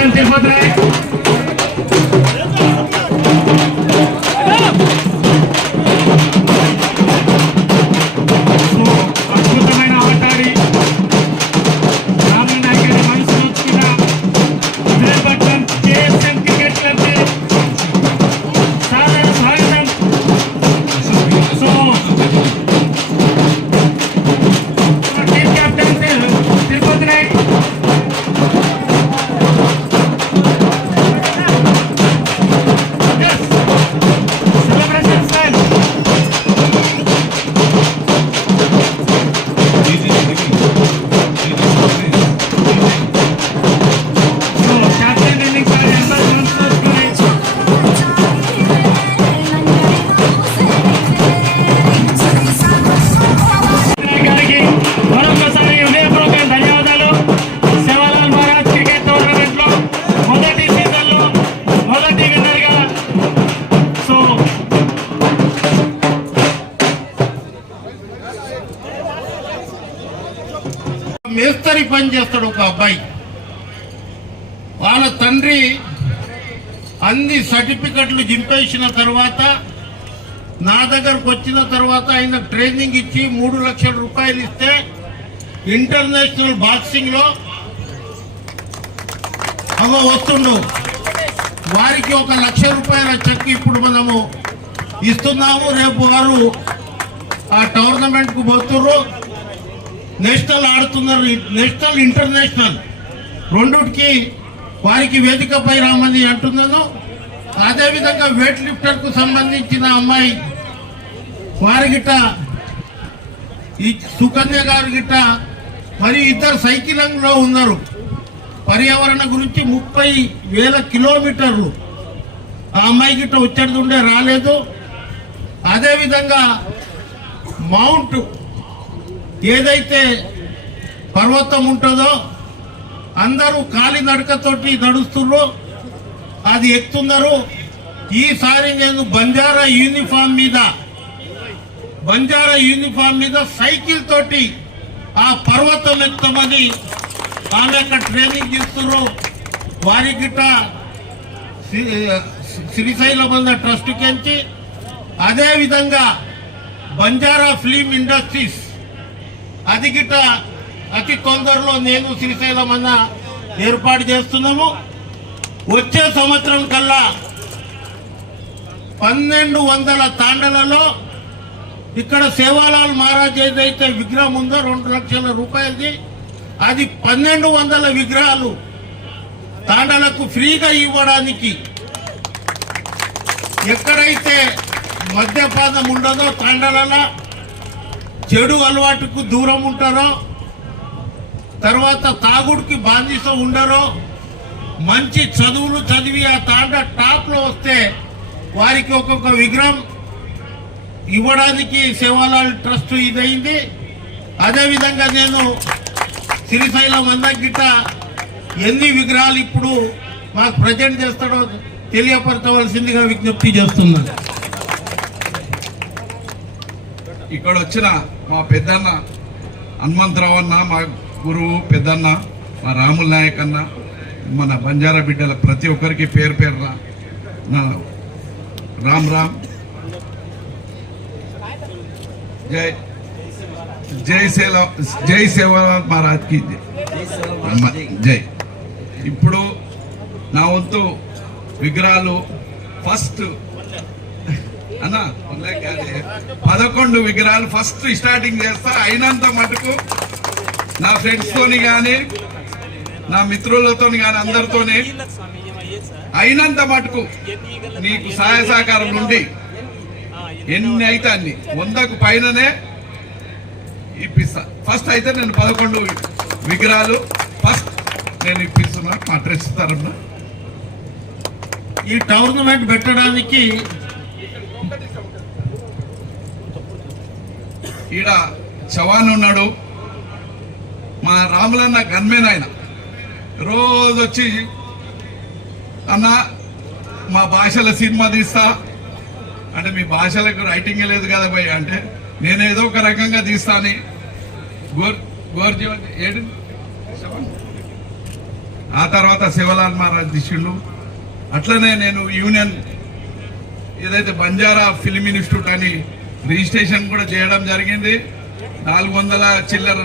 Captain Tirupati అద్భుతమైన ఆటాడి రాముల నాయకుడి మనసు నొచ్చిన విశాఖపట్నం కేఎస్ఎం క్రికెట్ క్లబ్కి సాదర స్వాగతం. So team captain Tirupati Nayak మేస్తరి పని చేస్తాడు ఒక అబ్బాయి. వాళ్ళ తండ్రి అన్ని సర్టిఫికెట్లు జింపేసిన తర్వాత నా దగ్గరకు వచ్చిన తర్వాత ఆయన ట్రైనింగ్ ఇచ్చి 3 లక్షల రూపాయలు ఇస్తే ఇంటర్నేషనల్ బాక్సింగ్ లో వస్తుండు. వారికి 1 లక్ష రూపాయల చెక్ ఇప్పుడు మనము ఇస్తున్నాము. రేపు వారు ఆ టోర్నమెంట్ కు పోతున్నారు. నేషనల్ ఆడుతున్నారు, నేషనల్ ఇంటర్నేషనల్ రెండుకి వారికి వేదికపై రామని అంటున్నాను. అదేవిధంగా వెయిట్ లిఫ్టర్ కు సంబంధించిన అమ్మాయి వారి గిట్ట ఈ సుకన్య గారి గిట్ట మరి ఇద్దరు సైకిలింగ్ లో ఉన్నారు. పర్యావరణ గురించి 30,000 కిలోమీటర్లు ఆ అమ్మాయి గిట్ట వచ్చేటుండే రాలేదు. అదేవిధంగా మౌంట్ ఏదైతే పర్వతం ఉంటుందో అందరూ కాలినడకతోటి నడుస్తున్నారు, అది ఎక్కుతున్నారు. ఈసారి నేను బంజారా యూనిఫామ్ మీద సైకిల్ తోటి ఆ పర్వతం ఎక్కుతామని ఆమె అక్కడ ట్రైనింగ్ ఇస్తున్నారు. వారి గిట్ట శ్రీశైలం ట్రస్ట్ కించి అదేవిధంగా బంజారా ఫిలిం ఇండస్ట్రీస్ అది గిట్ట అతి తొందరలో నేను శ్రీశైలం అన్న ఏర్పాటు చేస్తున్నాము. వచ్చే సంవత్సరం కల్లా 1200 తాండలలో ఇక్కడ సేవాలాల్ మహారాజ్ ఏదైతే విగ్రహం ఉందో 2 లక్షల రూపాయలది, అది 1200 విగ్రహాలు తాండలకు ఫ్రీగా ఇవ్వడానికి. ఎక్కడైతే మద్యపానం ఉండదో తాండలలో, చెడు అలవాటుకు దూరం ఉంటారో, తర్వాత తాగుడికి బానిస ఉండరో, మంచి చదువులు చదివి ఆ తాండ టాప్ లో వస్తే వారికి ఒక్కొక్క విగ్రహం ఇవ్వడానికి సేవాలాల్ ట్రస్ట్ ఇదైంది. అదేవిధంగా నేను శ్రీశైలం అన్నగిట్ట ఎన్ని విగ్రహాలు ఇప్పుడు మాకు ప్రజెంట్ చేస్తాడో తెలియపరచవలసిందిగా విజ్ఞప్తి చేస్తున్నాను. ఇక్కడ వచ్చిన మా పెద్దన్న హనుమంతరావు అన్న, మా గురువు పెద్దన్న, మా రాముల నాయక్ అన్న, మన బంజారా బిడ్డల ప్రతి ఒక్కరికి పేరు పేరున నా రామ్ రామ్. జై సేవాలాల్ మహారాజ్కి జై. ఇప్పుడు నా వంతు విగ్రహాలు ఫస్ట్ అన్న 11 విగ్రహాలు ఫస్ట్ స్టార్టింగ్ చేస్తా. అయినంత మటుకు నా ఫ్రెండ్స్ తోని కానీ నా మిత్రులతో కానీ అందరితోని అయినంత మటుకు నీకు సహాయ సహకారం నుండి ఎన్ని అయితే అన్ని 100కు పైననే ఇప్పిస్తా. ఫస్ట్ అయితే నేను 11 విగ్రహాలు ఫస్ట్ నేను ఇప్పిస్తున్నా మా ట్రస్ట్ తరఫున. ఈ టోర్నమెంట్ పెట్టడానికి ఈడ చవాన్ ఉన్నాడు, మా రాములన్న గన్మేన్. ఆయన రోజు వచ్చి అన్న మా భాషలో సినిమా తీస్తా అంటే, మీ భాషలకు రైటింగ్ లేదు కదా భయ్ అంటే, నేనేదో ఒక రకంగా తీస్తా అని ఆ తర్వాత శివలాల్ మహారాజ్ తీసిండు. అట్లనే నేను యూనియన్ ఏదైతే బంజారా ఫిల్మ్ ఇన్స్టిట్యూట్ అని రిజిస్ట్రేషన్ కూడా చేయడం జరిగింది. 400 చిల్లర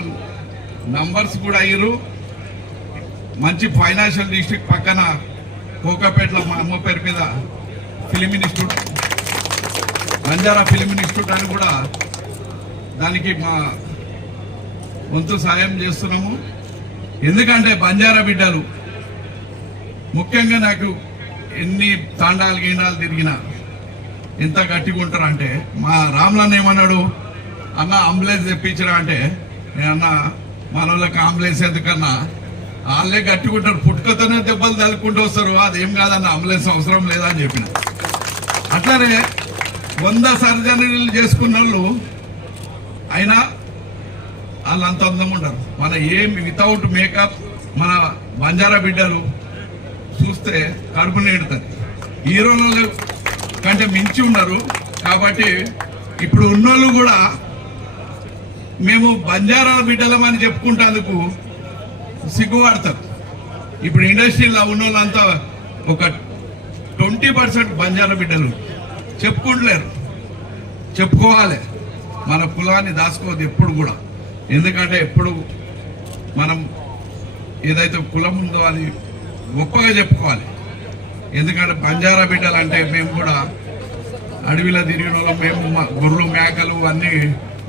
నంబర్స్ కూడా అయ్యారు. మంచి ఫైనాన్షియల్ డిస్ట్రిక్ట్ పక్కన కోకాపేటలో మా అమ్మ పేరు మీద film institute, Banjara film institute అని కూడా దానికి మా వంతు సాయం చేస్తున్నాము. ఎందుకంటే బంజారా బిడ్డలు ముఖ్యంగా నాకు ఎన్ని తాండాలు గీండాలు తిరిగినా ఎంత గట్టిగా ఉంటారు అంటే, మా రామ్లన్న ఏమన్నాడు, అన్న అంబులెన్స్ తెప్పించరా అంటే, నేను అన్న మన వాళ్ళకి అంబులెన్స్ ఎందుకన్నా, వాళ్ళే గట్టికుంటారు, పుట్టుకతోనే దెబ్బలు తలుపుకుంటూ వస్తారు, అదేం కాదన్న అంబులెన్స్ అవసరం లేదా అని చెప్పిన. అట్లనే 100 సర్జరీలు చేసుకున్న వాళ్ళు అయినా వాళ్ళు అంత అందంగా ఉంటారు. మన ఏమి వితౌట్ మేకప్ మన బంజారా బిడ్డలు చూస్తే కడుపు నిండుతుంది. హీరోల కంటే మించి ఉన్నారు. కాబట్టి ఇప్పుడు ఉన్నోళ్ళు కూడా మేము బంజారా బిడ్డలమని చెప్పుకుంటేందుకు సిగ్గుపడతారు. ఇప్పుడు ఇండస్ట్రీలో ఉన్న వాళ్ళంతా ఒక 20% బంజారా బిడ్డలు చెప్పుకుంటలేరు. చెప్పుకోవాలి, మన కులాన్ని దాచుకోవద్దు ఎప్పుడు కూడా. ఎందుకంటే ఎప్పుడు మనం ఏదైతే కులం ఉందో అది గొప్పగా చెప్పుకోవాలి. ఎందుకంటే బంజారా బిడ్డలు అంటే మేము కూడా అడవిలో తిరిగిన వాళ్ళం, మేము గొర్రెలు మేకలు అన్నీ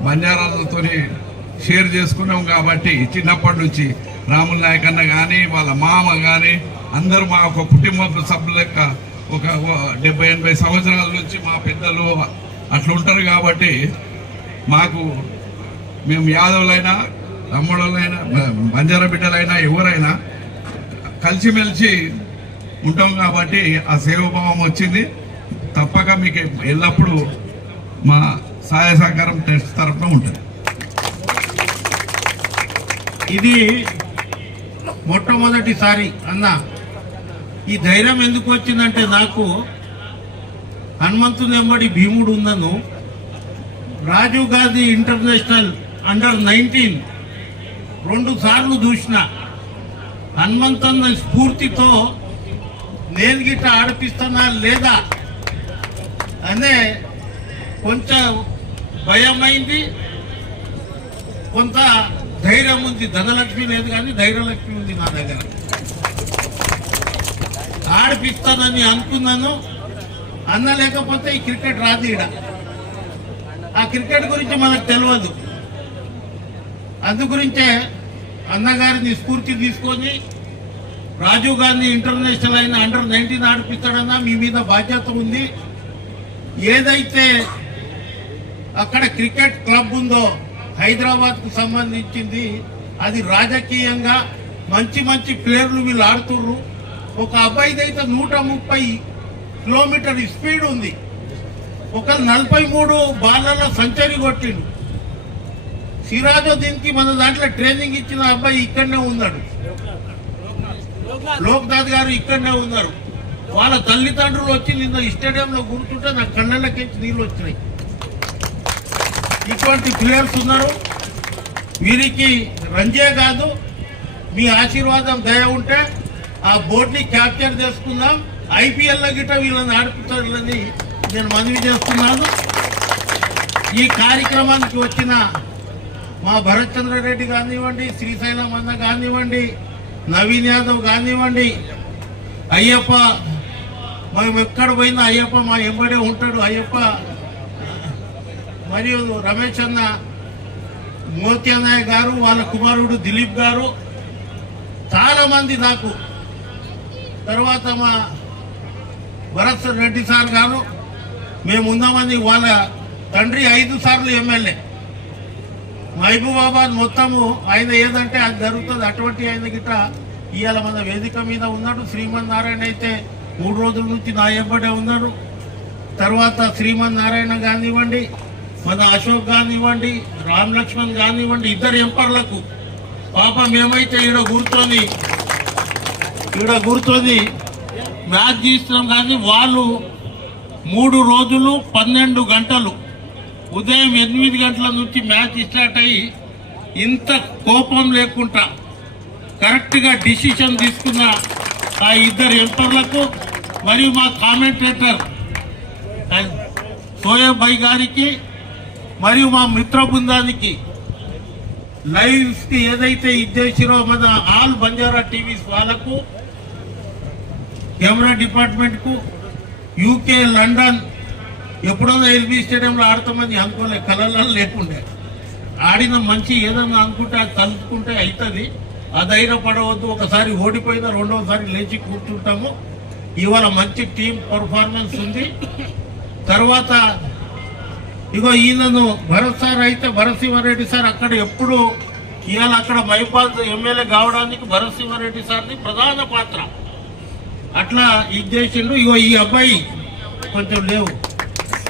బంజారాలతో షేర్ చేసుకున్నాం. కాబట్టి చిన్నప్పటి నుంచి రాముల నాయకన్న కానీ వాళ్ళ మామ కానీ అందరూ మా ఒక కుటుంబ సభ్యుల లెక్క ఒక 70-80 సంవత్సరాల నుంచి మా పెద్దలు అట్లా ఉంటారు. కాబట్టి మాకు మేము యాదవులైనా తమ్ముళ్ళైనా బంజారా బిడ్డలైనా ఎవరైనా కలిసిమెలిసి ఉంటాం. కాబట్టి ఆ సేవాభావం వచ్చింది. తప్పక మీకు ఎల్లప్పుడూ మా సహాయ సహకారం ట్రస్ట్ తరఫున ఉంటుంది. ఇది మొట్టమొదటిసారి అన్న ఈ ధైర్యం ఎందుకు వచ్చిందంటే, నాకు హనుమంతుని వెంబడి భీముడు ఉందను రాజీవ్ గాంధీ ఇంటర్నేషనల్ అండర్-19 2 సార్లు చూసిన. హనుమంతన్న స్ఫూర్తితో నేను గిట్ట ఆడిపిస్తానా లేదా అనే కొంచెం భయమైంది, కొంత ధైర్యం ఉంది. ధనలక్ష్మి లేదు కానీ ధైర్యలక్ష్మి ఉంది నా దగ్గర. ఆడిపిస్తానని అనుకున్నాను. అన్న లేకపోతే ఈ క్రికెట్ రాదు. ఈడ ఆ క్రికెట్ గురించి మనకు తెలియదు. అందుగురించే అన్నగారిని స్ఫూర్తి తీసుకొని రాజీవ్ గాంధీ ఇంటర్నేషనల్ అయిన అండర్-19 ఆడిపిస్తాడన్నా మీ మీద బాధ్యత ఉంది. ఏదైతే అక్కడ క్రికెట్ క్లబ్ ఉందో హైదరాబాద్కు సంబంధించింది, అది రాజకీయంగా మంచి మంచి ప్లేయర్లు వీళ్ళు ఆడుతుర్రు. ఒక అబ్బాయిదైతే 130 కిలోమీటర్ స్పీడ్ ఉంది. ఒక 43 బాళ్ళలో సెంచరీ కొట్టిండు. సిరాజుద్దీన్కి మన దాంట్లో ట్రైనింగ్ ఇచ్చిన అబ్బాయి ఇక్కడనే ఉన్నాడు. లోక్నాథ్ గారు ఇక్కడనే ఉన్నారు. వాళ్ళ తల్లిదండ్రులు వచ్చి నిన్న స్టేడియంలో కూర్చుంటే నా కళ్ళకి నీళ్ళు వచ్చినాయి. ఇటువంటి ప్లేయర్స్ ఉన్నారు. వీరికి రంజే కాదు, మీ ఆశీర్వాదం దయ ఉంటే ఆ బోర్డుని క్యాప్చర్ చేసుకుందాం. ఐపీఎల్లో గిట్ట వీళ్ళని ఆడిపించాలని నేను మనవి చేస్తున్నాను. ఈ కార్యక్రమానికి వచ్చిన మా భరత్ చంద్రారెడ్డి కానివ్వండి, శ్రీశైలం అన్న కానివ్వండి, నవీన్ యాదవ్ కానివ్వండి, అయ్యప్ప, మేము ఎక్కడ పోయినా అయ్యప్ప మా ఎంబడే ఉంటాడు. అయ్యప్ప మరియు రమేష్ అన్న, మోత్యానాయ్ గారు, వాళ్ళ కుమారుడు దిలీప్ గారు, చాలా మంది నాకు. తర్వాత మా భరత్ రెడ్డి సార్ గారు, మేము ఉన్నామని. వాళ్ళ తండ్రి 5 సార్లు ఎమ్మెల్యే. మహబూబాబాద్ మొత్తము ఆయన ఏదంటే అది జరుగుతుంది. అటువంటి ఆయన గిట్ట ఇవాళ మన వేదిక మీద ఉన్నాడు. శ్రీమన్ నారాయణ అయితే 3 రోజుల నుంచి నా ఎంబడే ఉన్నారు. తర్వాత శ్రీమన్ నారాయణ కానివ్వండి, మన అశోక్ కానివ్వండి, రామ్ లక్ష్మణ్ కానివ్వండి, 2 ఎంపర్లకు పాపం ఏమైతే ఈడ కూర్చొని మ్యాచ్ తీస్తున్నాం. కానీ వాళ్ళు 3 రోజులు 12 గంటలు ఉదయం 8 గంటల నుంచి మ్యాచ్ స్టార్ట్ అయ్యి ఇంత కోపం లేకుండా కరెక్ట్గా డిసిషన్ తీసుకున్న ఆ ఇద్దరు ఎంపర్లకు మరియు మా కామెంటేటర్ సోయబ్ భాయ్ గారికి మరియు మా మిత్ర బృందానికి లైవ్స్కి ఏదైతే ఇచ్చేసిరో మన ఆల్ బంజారా టీవీస్ వాళ్ళకు, కెమెరా డిపార్ట్మెంట్కు, యూకే, లండన్, ఎప్పుడైనా ఎల్బీ స్టేడియంలో ఆడతామని అనుకోలే, కళలలో లేకుండే. ఆడిన మంచి ఏదన్నా అనుకుంటే అది తలుచుకుంటే అవుతుంది. అధైర్యపడవద్దు. ఒకసారి ఓడిపోయినా రెండవసారి లేచి కూర్చుంటాము. ఇవాళ మంచి టీం పర్ఫార్మెన్స్ ఉంది. తర్వాత ఇగో ఈయనను భరత్ సార్ అయితే భరత్ సింహారెడ్డి సార్ అక్కడ ఎప్పుడు ఇవాళ అక్కడ మైపాల్ ఎమ్మెల్యే కావడానికి భరత్ సింహారెడ్డి సార్ని ప్రధాన పాత్ర. అట్లా ఇది చేసిండు. ఇగో ఈ అబ్బాయి కొంచెం లేవు,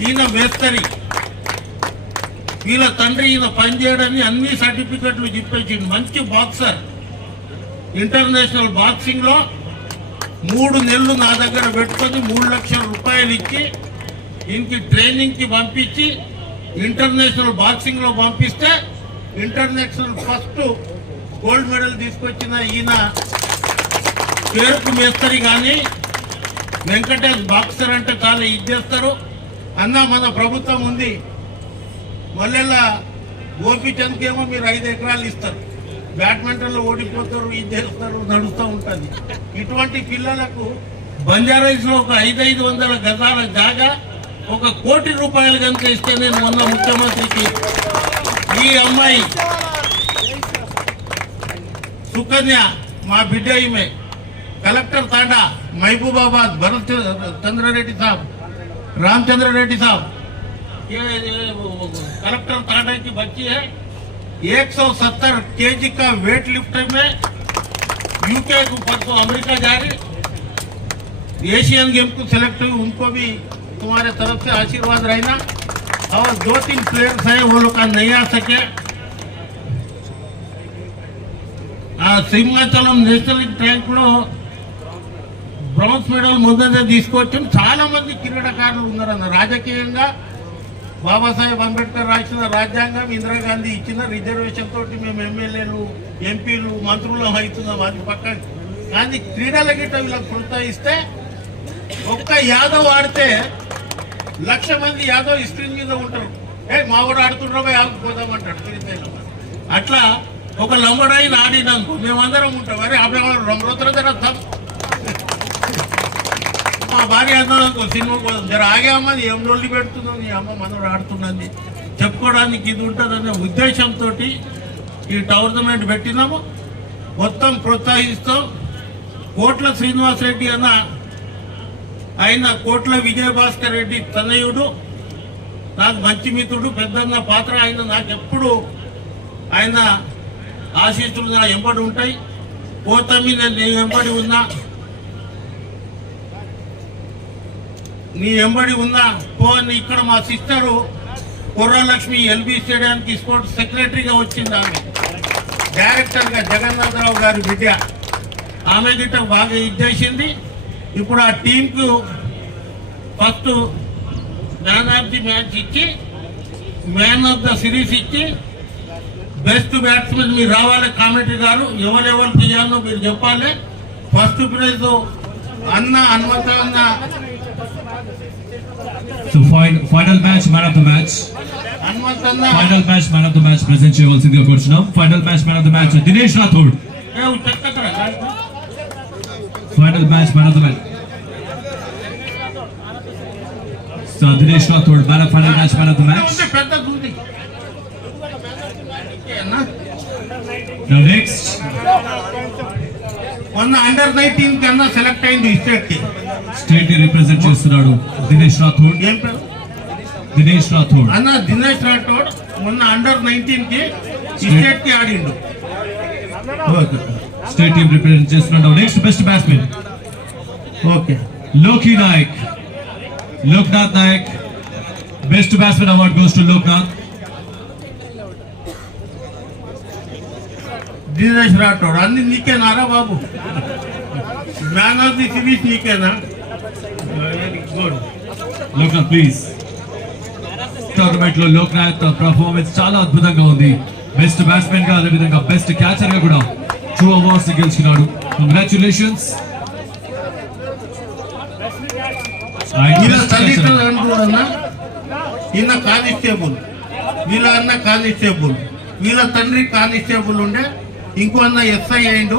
ఈయన మేస్తరి, వీళ్ళ తండ్రి ఈయన పనిచేయడానికి అన్ని సర్టిఫికెట్లు చెప్పేసిండు. మంచి బాక్సర్, ఇంటర్నేషనల్ బాక్సింగ్ లో 3 నెలలు నా దగ్గర పెట్టుకొని 3 లక్షల రూపాయలు ఇచ్చి ఈయనకి ట్రైనింగ్ కి పంపించి ఇంటర్నేషనల్ బాక్సింగ్ లో పంపిస్తే ఇంటర్నేషనల్ ఫస్ట్ గోల్డ్ మెడల్ తీసుకొచ్చిన ఈయన పేరుకు మేస్తరి. కానీ వెంకటేష్ బాక్సర్ అంటే చాలా ఇది చేస్తారు అన్న. మన ప్రభుత్వం ఉంది, మళ్ళీ గోపిచంద్కి ఏమో మీరు 5 ఎకరాలు ఇస్తారు, బ్యాడ్మింటన్లో ఓడిపోతారు, ఇది చేస్తారు, నడుస్తూ ఉంటుంది. ఇటువంటి పిల్లలకు బంజారాయిస్లో ఒక 500 గజాల జాగా 1 కోటి రూపాయలు కనుక ఇస్తే, నేను మొన్న ముఖ్యమంత్రికి ఈ అమ్మాయి సుకన్య మా బిడ్డ, ఈమె కలెక్టర్ తాండా మహబూబాబాద్, भरत चंद्र रेड्डी साहब, रामचंद्र रेड्डी साहब, ये कलेक्टर तांडा की बच्ची है। 170 केजी का वेट लिफ्ट में यूके को परसों अमेरिका जा रही, एशियन गेम को सिलेक्ट हुई। उनको भी तुम्हारे तरफ से आशीर्वाद रहना। और 2-3 प्लेयर्स है वो लोग का नहीं आ सके। సింహాచలం నేషనల్ ట్యాంక్ లో బ్రాంజ్ మెడల్ మొదట తీసుకొచ్చాం. చాలా మంది క్రీడాకారులు ఉన్నారన్న. రాజకీయంగా బాబాసాహెబ్ అంబేద్కర్ రాసిన రాజ్యాంగం, ఇందిరాగాంధీ ఇచ్చిన రిజర్వేషన్ తోటి మేము ఎమ్మెల్యేలు, ఎంపీలు, మంత్రులు అవుతున్నాం, అది పక్క. కానీ క్రీడల గిట్ట వీళ్ళకి ప్రోత్సహిస్తే, ఒక్క యాదవ్ ఆడితే 1,00,000 మంది యాదవ్ స్క్రీన్ మీద ఉంటారు. మా ఊరు ఆడుతుండ్రో ఆగిపోదామంటాడు తిరిగి. అట్లా ఒక లంబడాయి ఆడినాను, మేమందరం ఉంటాం. అరే అప్పుడు రంగురోతర జరగతాం, మా భార్య అన్నదనుకో సినిమా కోసం జర ఆగామని ఏం రోజులు పెడుతున్నాం, నీ అమ్మ మనోడు ఆడుతున్నది చెప్పుకోవడానికి ఇది ఉంటుందనే ఉద్దేశంతో ఈ టోర్నమెంట్ పెట్టినాము. మొత్తం ప్రోత్సహిస్తాం. కోట్ల శ్రీనివాసరెడ్డి అన్న, ఆయన కోట్ల విజయభాస్కర్ రెడ్డి తనయుడు, నాకు మంచి మిత్రుడు, పెద్దన్న పాత్ర. ఆయన నాకు ఎప్పుడు ఆయన ఆశీస్సులు నా ఎంబడి ఉంటాయి. పోతమ్మి నేను ఎంబడి ఉన్నా, నీ ఎంబడి ఉన్నా పో అని. ఇక్కడ మా సిస్టరు కుర్రలక్ష్మి ఎల్బీ స్టేడియానికి స్పోర్ట్స్ సెక్రటరీగా వచ్చింది. ఆమె డైరెక్టర్గా జగన్నాథరావు గారి బిడ్డ. ఆమె గిట్ట బాగా ఇచ్చేసింది. ఇప్పుడు ఆ టీంకు first man of the match ఇచ్చి, మ్యాన్ ఆఫ్ ద సిరీస్ ఇచ్చి, బెస్ట్ బ్యాట్స్మెన్ మీరు రావాలి. కామెంటరీ గారు ఎవరెవరు తీయాలో మీరు చెప్పాలి. ఫస్ట్ ప్రైజ్ అన్న హనుమంత అన్న. So final match, man of the match. Hanumantha అన్న Final match, man of the match present చేయవలసిందిగా కోరుచున్నాం. Final match, man of the match Dinesh Rathod. Final match, man of the match. So Dinesh Rathod, final match, man of the match. పెద్ద గుంది. Now next, మొన్న under-19 కన్నా select అయింది state కి. State ని represent చేస్తున్నాడు దినేష్ రాథోడ్. ఏం పేరు? దినేష్ రాథోడ్ అన్న. దినేష్ రాథోడ్ మొన్న అండర్-19 కి స్టేట్ కి ఆడిండు. స్టేట్ టీం రిప్రజెంట్ చేస్తున్నాడు. నెక్స్ట్ బెస్ట్ బ్యాట్స్మెన్ ఓకే, లోకి Nayak, Loknath Nayak. Best batsmen award goes to Loknath. Dinesh Rathod అన్ని నీకేనారా బాబు? మ్యాన్ ఆఫ్ ది సిరీస్ నీకేనా? Very good. Loknath please. Tournament లో లోక్నాథ్ పర్ఫార్మెన్స్ చాలా అద్భుతంగా ఉంది. బెస్ట్ బ్యాట్స్మెన్ గా, అదేవిధంగా బెస్ట్ క్యాచర్ గా కూడా 2 awards గెలుచుకున్నాడు. Congratulations. వీళ్ళ తల్లిదండ్రులన్నా ఈయన కానిస్టేబుల్, వీళ్ళ అన్న కానిస్టేబుల్, వీళ్ళ తండ్రి కానిస్టేబుల్ ఉండే, ఇంకో అన్న ఎస్ఐ అయిండు.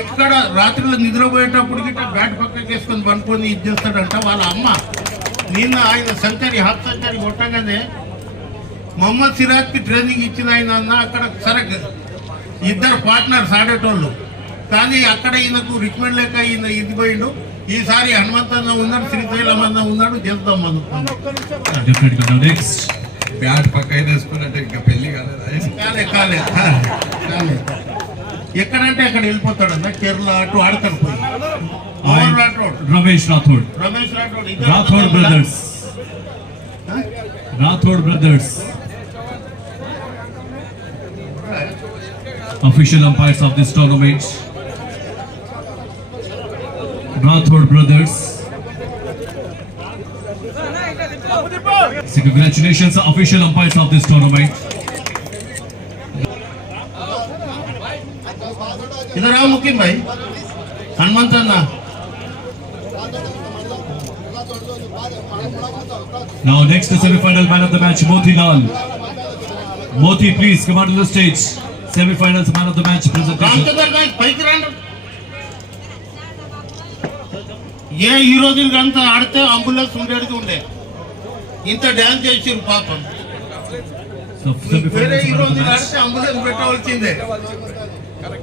ఎక్కడ రాత్రిలో నిద్రపోయేటప్పటికి బ్యాట్ పక్కకి వేసుకొని పనుకొని ఇది చేస్తాడంట. వాళ్ళ అమ్మ నిన్న ఆయన సెంచరీ హాఫ్ సెంచరీ కొట్టగానే మొహమ్మద్ సిరాజ్కి ట్రైనింగ్ ఇచ్చిన ఆయన అన్న అక్కడ సరే ఇద్దరు పార్ట్నర్స్ ఆడేటోళ్ళు, కానీ అక్కడ ఈయనకు రికమెండ్ లేక ఈయన ఇది పోయిండు. ఈసారి హనుమంతన్న ఉన్నాడు, శ్రీశైలం అన్న ఉన్నాడు, చేద్దాం అనుకున్నాం. నెక్స్ట్ బ్యాట్ పక్కన వేసుకున్నట్టే ఇంకా పెళ్లి కాలే ఎక్కడంటే అక్కడ వెళ్ళిపోతాడు అన్న. కేరళ అటు ఆడతాడు పోయి. Ramesh Rathod brothers official umpires of this tournament. Rathod brothers. So congratulations official umpires of this tournament. इधर आओ मुकिम भाई, हनुमंतन्ना. Now next the semi-final man of the match, Motilal. Moti, please come out to the stage. Semi-finals man of the match presentation. పైకి రండి. ఏ heroine అంతా ఆడితే ambulance ఉండేది ఉండే, ఇంత డ్యాన్స్ చేసిరు పాపం. వేరే హీరోయిన్ ఆడితే అంబులెన్స్ పెట్టవలసిందే.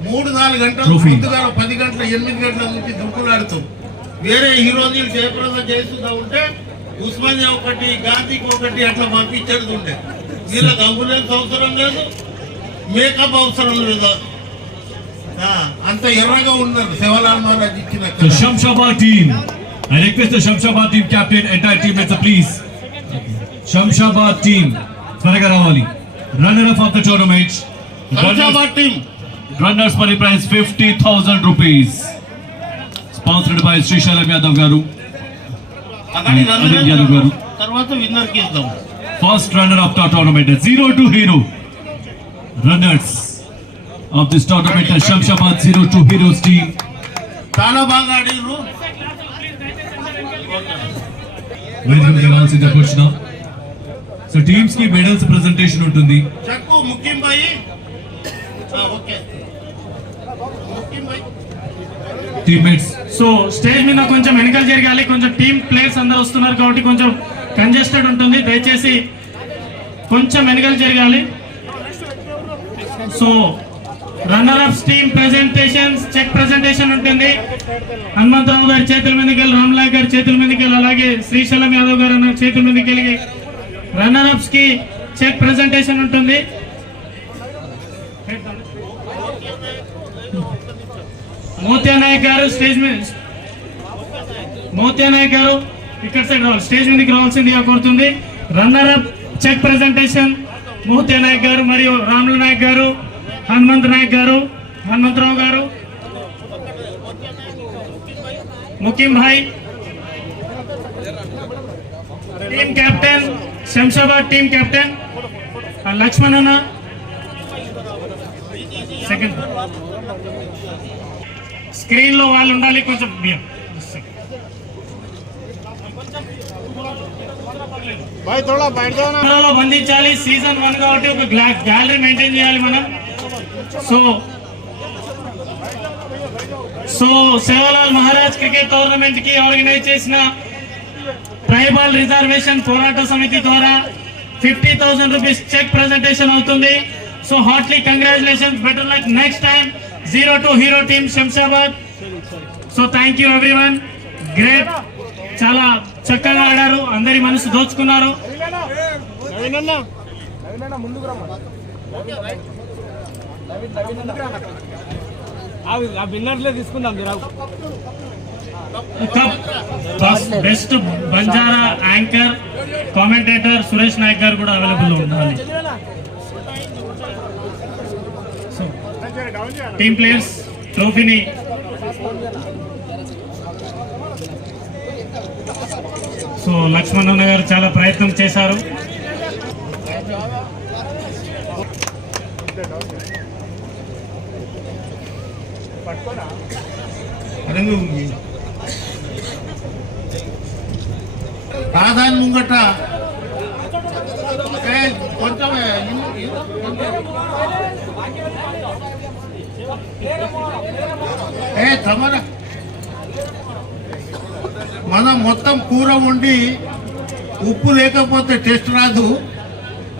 3-4 గంటలు ముందుగా 10 గంటల 8 గంటల నుంచి దుక్కులాడుతూ వేరే హీరోయిన్ జయప్రద చేస్తుందా ఉంటే ఉస్మానియా ఒకటి, గాంధీకి ఒకటి అట్లా పంపించేది ఉండే. వీళ్ళకి అంబులెన్స్ అవసరం లేదు, మేకప్ అవసరం లేదు. అంత ఎర్రగా ఉన్నారు శివలాల్ మహారాజ్ ఇచ్చిన. The Shamshabad team. I request the Shamshabad team captain, entire teammates, please. Shamshabad team. త్వరగా రావాలి. Runner up of the tournament. Shamshabad team. Runners money prize 50,000 rupees. Sponsored by Srishalam Yadav garu. Anil Yadav garu. తర్వాత winner కి ఇద్దాం. First runner of the tournament, 0 to hero. Runners of this tournament, the Shamshabad 0 to Heroes team. చాలా బాగా ఆడిరు. Welcome to all in the coach now. So teams ki medals presentation ఉంటుంది. చక్కు ముకిం భాయ్. Okay ముకిం భాయ్. Teammates. So stage మీద కొంచెం వెనకాల జరగాలి, కొంచెం team players అందరూ వస్తున్నారు కాబట్టి కొంచెం కంజెస్టెడ్ ఉంటుంది, దయచేసి కొంచెం వెనకాల జరగాలి. So runner ups team presentation, check presentation ఉంటుంది. హనుమంతరావు గారి చేతుల మీదకి వెళ్ళి, రామ్లాయ్ గారి చేతుల మీదకి వెళ్ళి, అలాగే శ్రీశైలం యాదవ్ గారు అన్న చేతుల మీదకి వెళ్ళి రన్నర్ అప్స్ కి చెక్ ప్రెజెంటేషన్ ఉంటుంది. మోత్యా నాయక్ గారు స్టేజ్ మీద, మోత్యా నాయక్ గారు ఇక్కడ సైడ్ రావాలి, స్టేజ్ మీదకి రావాల్సిందిగా కోరుతుంది. Runner up cheque presentation Motya Nayak garu మరియు రాముల నాయక్ గారు, Hanumanth Naik garu, Hanumantharao garu, Mukim bhai. Team captain Shamshabad team captain Laxman అన్న సెకండ్. స్క్రీన్ లో వాళ్ళు ఉండాలి కొంచెం. బంధించాలి, సీజన్ 1 కాబట్టి ఒక గ్యాలరీ మెయింటైన్ చేయాలి మనం. So Sevalal Maharaj cricket tournament కి ఆర్గనైజ్ చేసిన ట్రైబల్ రిజర్వేషన్ పోరాట సమితి ద్వారా 50,000 రూపీస్ చెక్ ప్రెజెంటేషన్ అవుతుంది. So heartily congratulations, better luck next time. 0 to hero team Shamshabad. So thank you everyone, great, చాలా చక్కగా ఆడారు, అందరి మనసు దోచుకున్నారు. Best Banjara anchor commentator Suresh Naik గారు కూడా అవైలబుల్ ఉండాలి. టీమ్ ప్లేయర్స్ ట్రోఫీని సో లక్ష్మణ్ అన్న గారు చాలా ప్రయత్నం చేశారు. అరే నువ్వు రాధాని ముంగట కొంచెం తమరా మనం మొత్తం కూర వండి ఉప్పు లేకపోతే టేస్ట్ రాదు.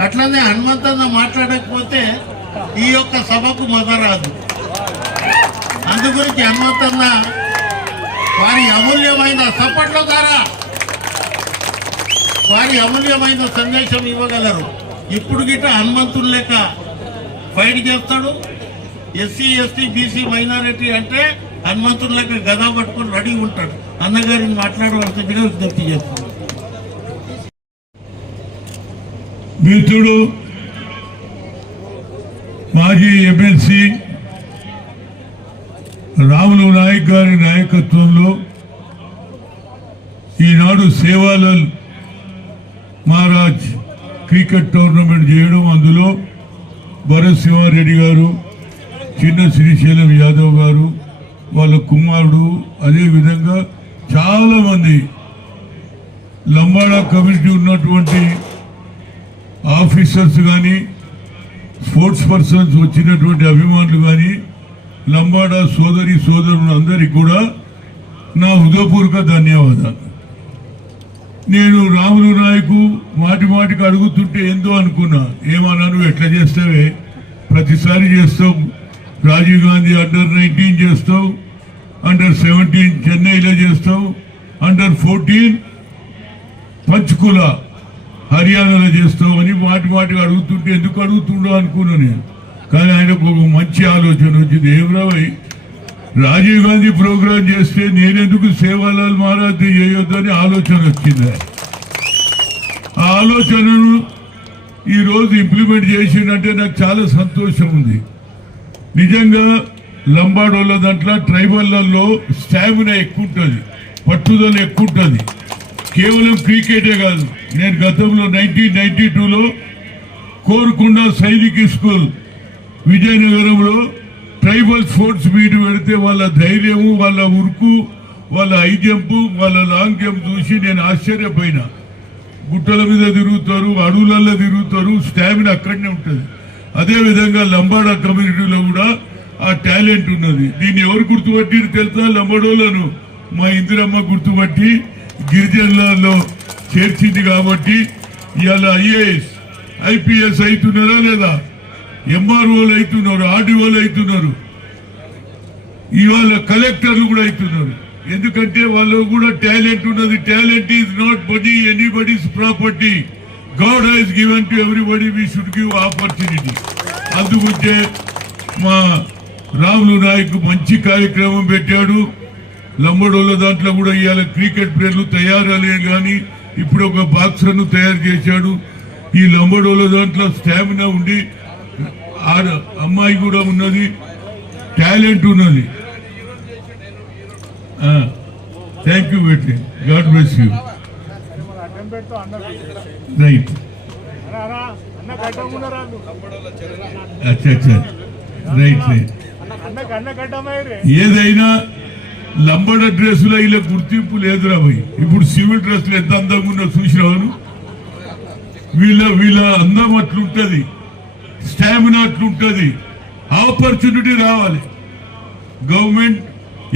అట్లనే హనుమంతన్న మాట్లాడకపోతే ఈ యొక్క సభకు మజ రాదు. అందుగురించి హనుమంతన్న వారి అమూల్యమైన సప్పట్ల ద్వారా వారి అమూల్యమైన సందేశం ఇవ్వగలరు. ఇప్పుడు గిట్ట హనుమంతుడు లేక ఫైట్ చేస్తాడు. ఎస్సీ ఎస్టీ బీసీ మైనారిటీ అంటే హనుమంతుడు లేక గదా పట్టుకొని రెడీ ఉంటాడు. అన్నగారిని మాట్లాడవలసిందిగా విజ్ఞప్తి చేస్తున్నాడు. మిత్రుడు మాజీ ఎమ్మెల్సీ రాములు నాయక్ గారి నాయకత్వంలో ఈనాడు సేవాలాల్ మహారాజ్ క్రికెట్ టోర్నమెంట్ చేయడం, అందులో భరత్ సింహారెడ్డి గారు, చిన్న శ్రీశైలం యాదవ్ గారు, వాళ్ళ కుమారుడు, అదేవిధంగా చాలామంది లంబాడా కమ్యూనిటీ ఉన్నటువంటి ఆఫీసర్స్ కానీ, స్పోర్ట్స్ పర్సన్స్ వచ్చినటువంటి అభిమానులు కానీ, లంబాడా సోదరి సోదరులు అందరికీ కూడా నా హృదయపూర్వక ధన్యవాదాలు. నేను రాములు నాయకు మాటి మాటికి అడుగుతుంటే ఏందో అనుకున్నా, ఏమన్నా నువ్వు ఎట్లా చేస్తావే, ప్రతిసారి చేస్తావు, రాజీవ్ గాంధీ అండర్-19 చేస్తావు, అండర్-17 చెన్నైలో చేస్తావు, అండర్-14 పంచకుల హర్యానాలో చేస్తావు అని మాటి మాటికి అడుగుతుంటే ఎందుకు అడుగుతుండో అనుకున్నా నేను. కానీ ఆయనకు ఒక మంచి ఆలోచన వచ్చింది. ఏమరావై రాజీవ్ గాంధీ ప్రోగ్రాం చేస్తే నేనెందుకు సేవాలాల్ మహారాజ్ చేయొద్దు అని ఆలోచన వచ్చింది. ఆ ఆలోచనను ఈరోజు ఇంప్లిమెంట్ చేసిందంటే నాకు చాలా సంతోషం ఉంది. నిజంగా లంబాడోళ్ళ దాంట్లో ట్రైబల్లలో స్టామినా ఎక్కువ ఉంటుంది, పట్టుదల ఎక్కువ ఉంటుంది. కేవలం క్రికెటే కాదు, నేను గతంలో 1992లో కోరుకొండ సైనిక్ స్కూల్ విజయనగరంలో ట్రైబల్ స్పోర్ట్స్ మీట్ పెడితే వాళ్ళ ధైర్యము, వాళ్ళ ఉరుకు, వాళ్ళ హై జంప్, వాళ్ళ లాంగ్ జంప్ చూసి నేను ఆశ్చర్యపోయినా. గుట్టల మీద తిరుగుతారు, అడవులలో తిరుగుతారు, స్టామినా అక్కడనే ఉంటుంది. అదేవిధంగా లంబాడా కమ్యూనిటీలో కూడా ఆ టాలెంట్ ఉన్నది. దీన్ని ఎవరు గుర్తుపట్టి తెలుసా? లంబాడోళ్ళను మా ఇందిరమ్మ గుర్తుపట్టి గిరిజనులలో చేర్చింది. కాబట్టి ఇవాళ ఐఏఎస్ ఐపీఎస్ అవుతున్నారా లేదా, ఎంఆర్ఓలు అవుతున్నారు, ఆర్డీఓలు అవుతున్నారు, ఇవాళ కలెక్టర్లు కూడా అవుతున్నారు. ఎందుకంటే వాళ్ళు కూడా టాలెంట్ ఉన్నది. Talent is not body anybody's property. God has given to everybody, we should give opportunity. అందుకుంటే మా రాములు నాయక్ మంచి కార్యక్రమం పెట్టాడు. లంబడోళ్ళ దాంట్లో కూడా ఇవాళ క్రికెట్ ప్లేయర్లు తయారలే కానీ ఇప్పుడు ఒక బాక్సర్ను తయారు చేశాడు. ఈ లంబడోళ్ళ దాంట్లో స్టామినా ఉండి, అమ్మాయి కూడా ఉన్నది, టాలెంట్ ఉన్నది. థ్యాంక్ యూ బెట్టి, గాడ్ బ్లెస్ యూ. రైట్, అచ్చా అచ్చా, రైట్ రైట్. ఏదైనా లంబడ డ్రెస్సులో ఇలా గుర్తింపు లేదురా భయ్. ఇప్పుడు సివిల్ డ్రెస్సులు ఎంత అందంగా ఉన్నా చూసినావు. వీళ్ళ అందం అట్లుంటది, స్టామినా అట్లుంటది. ఆపర్చునిటీ రావాలి. గవర్నమెంట్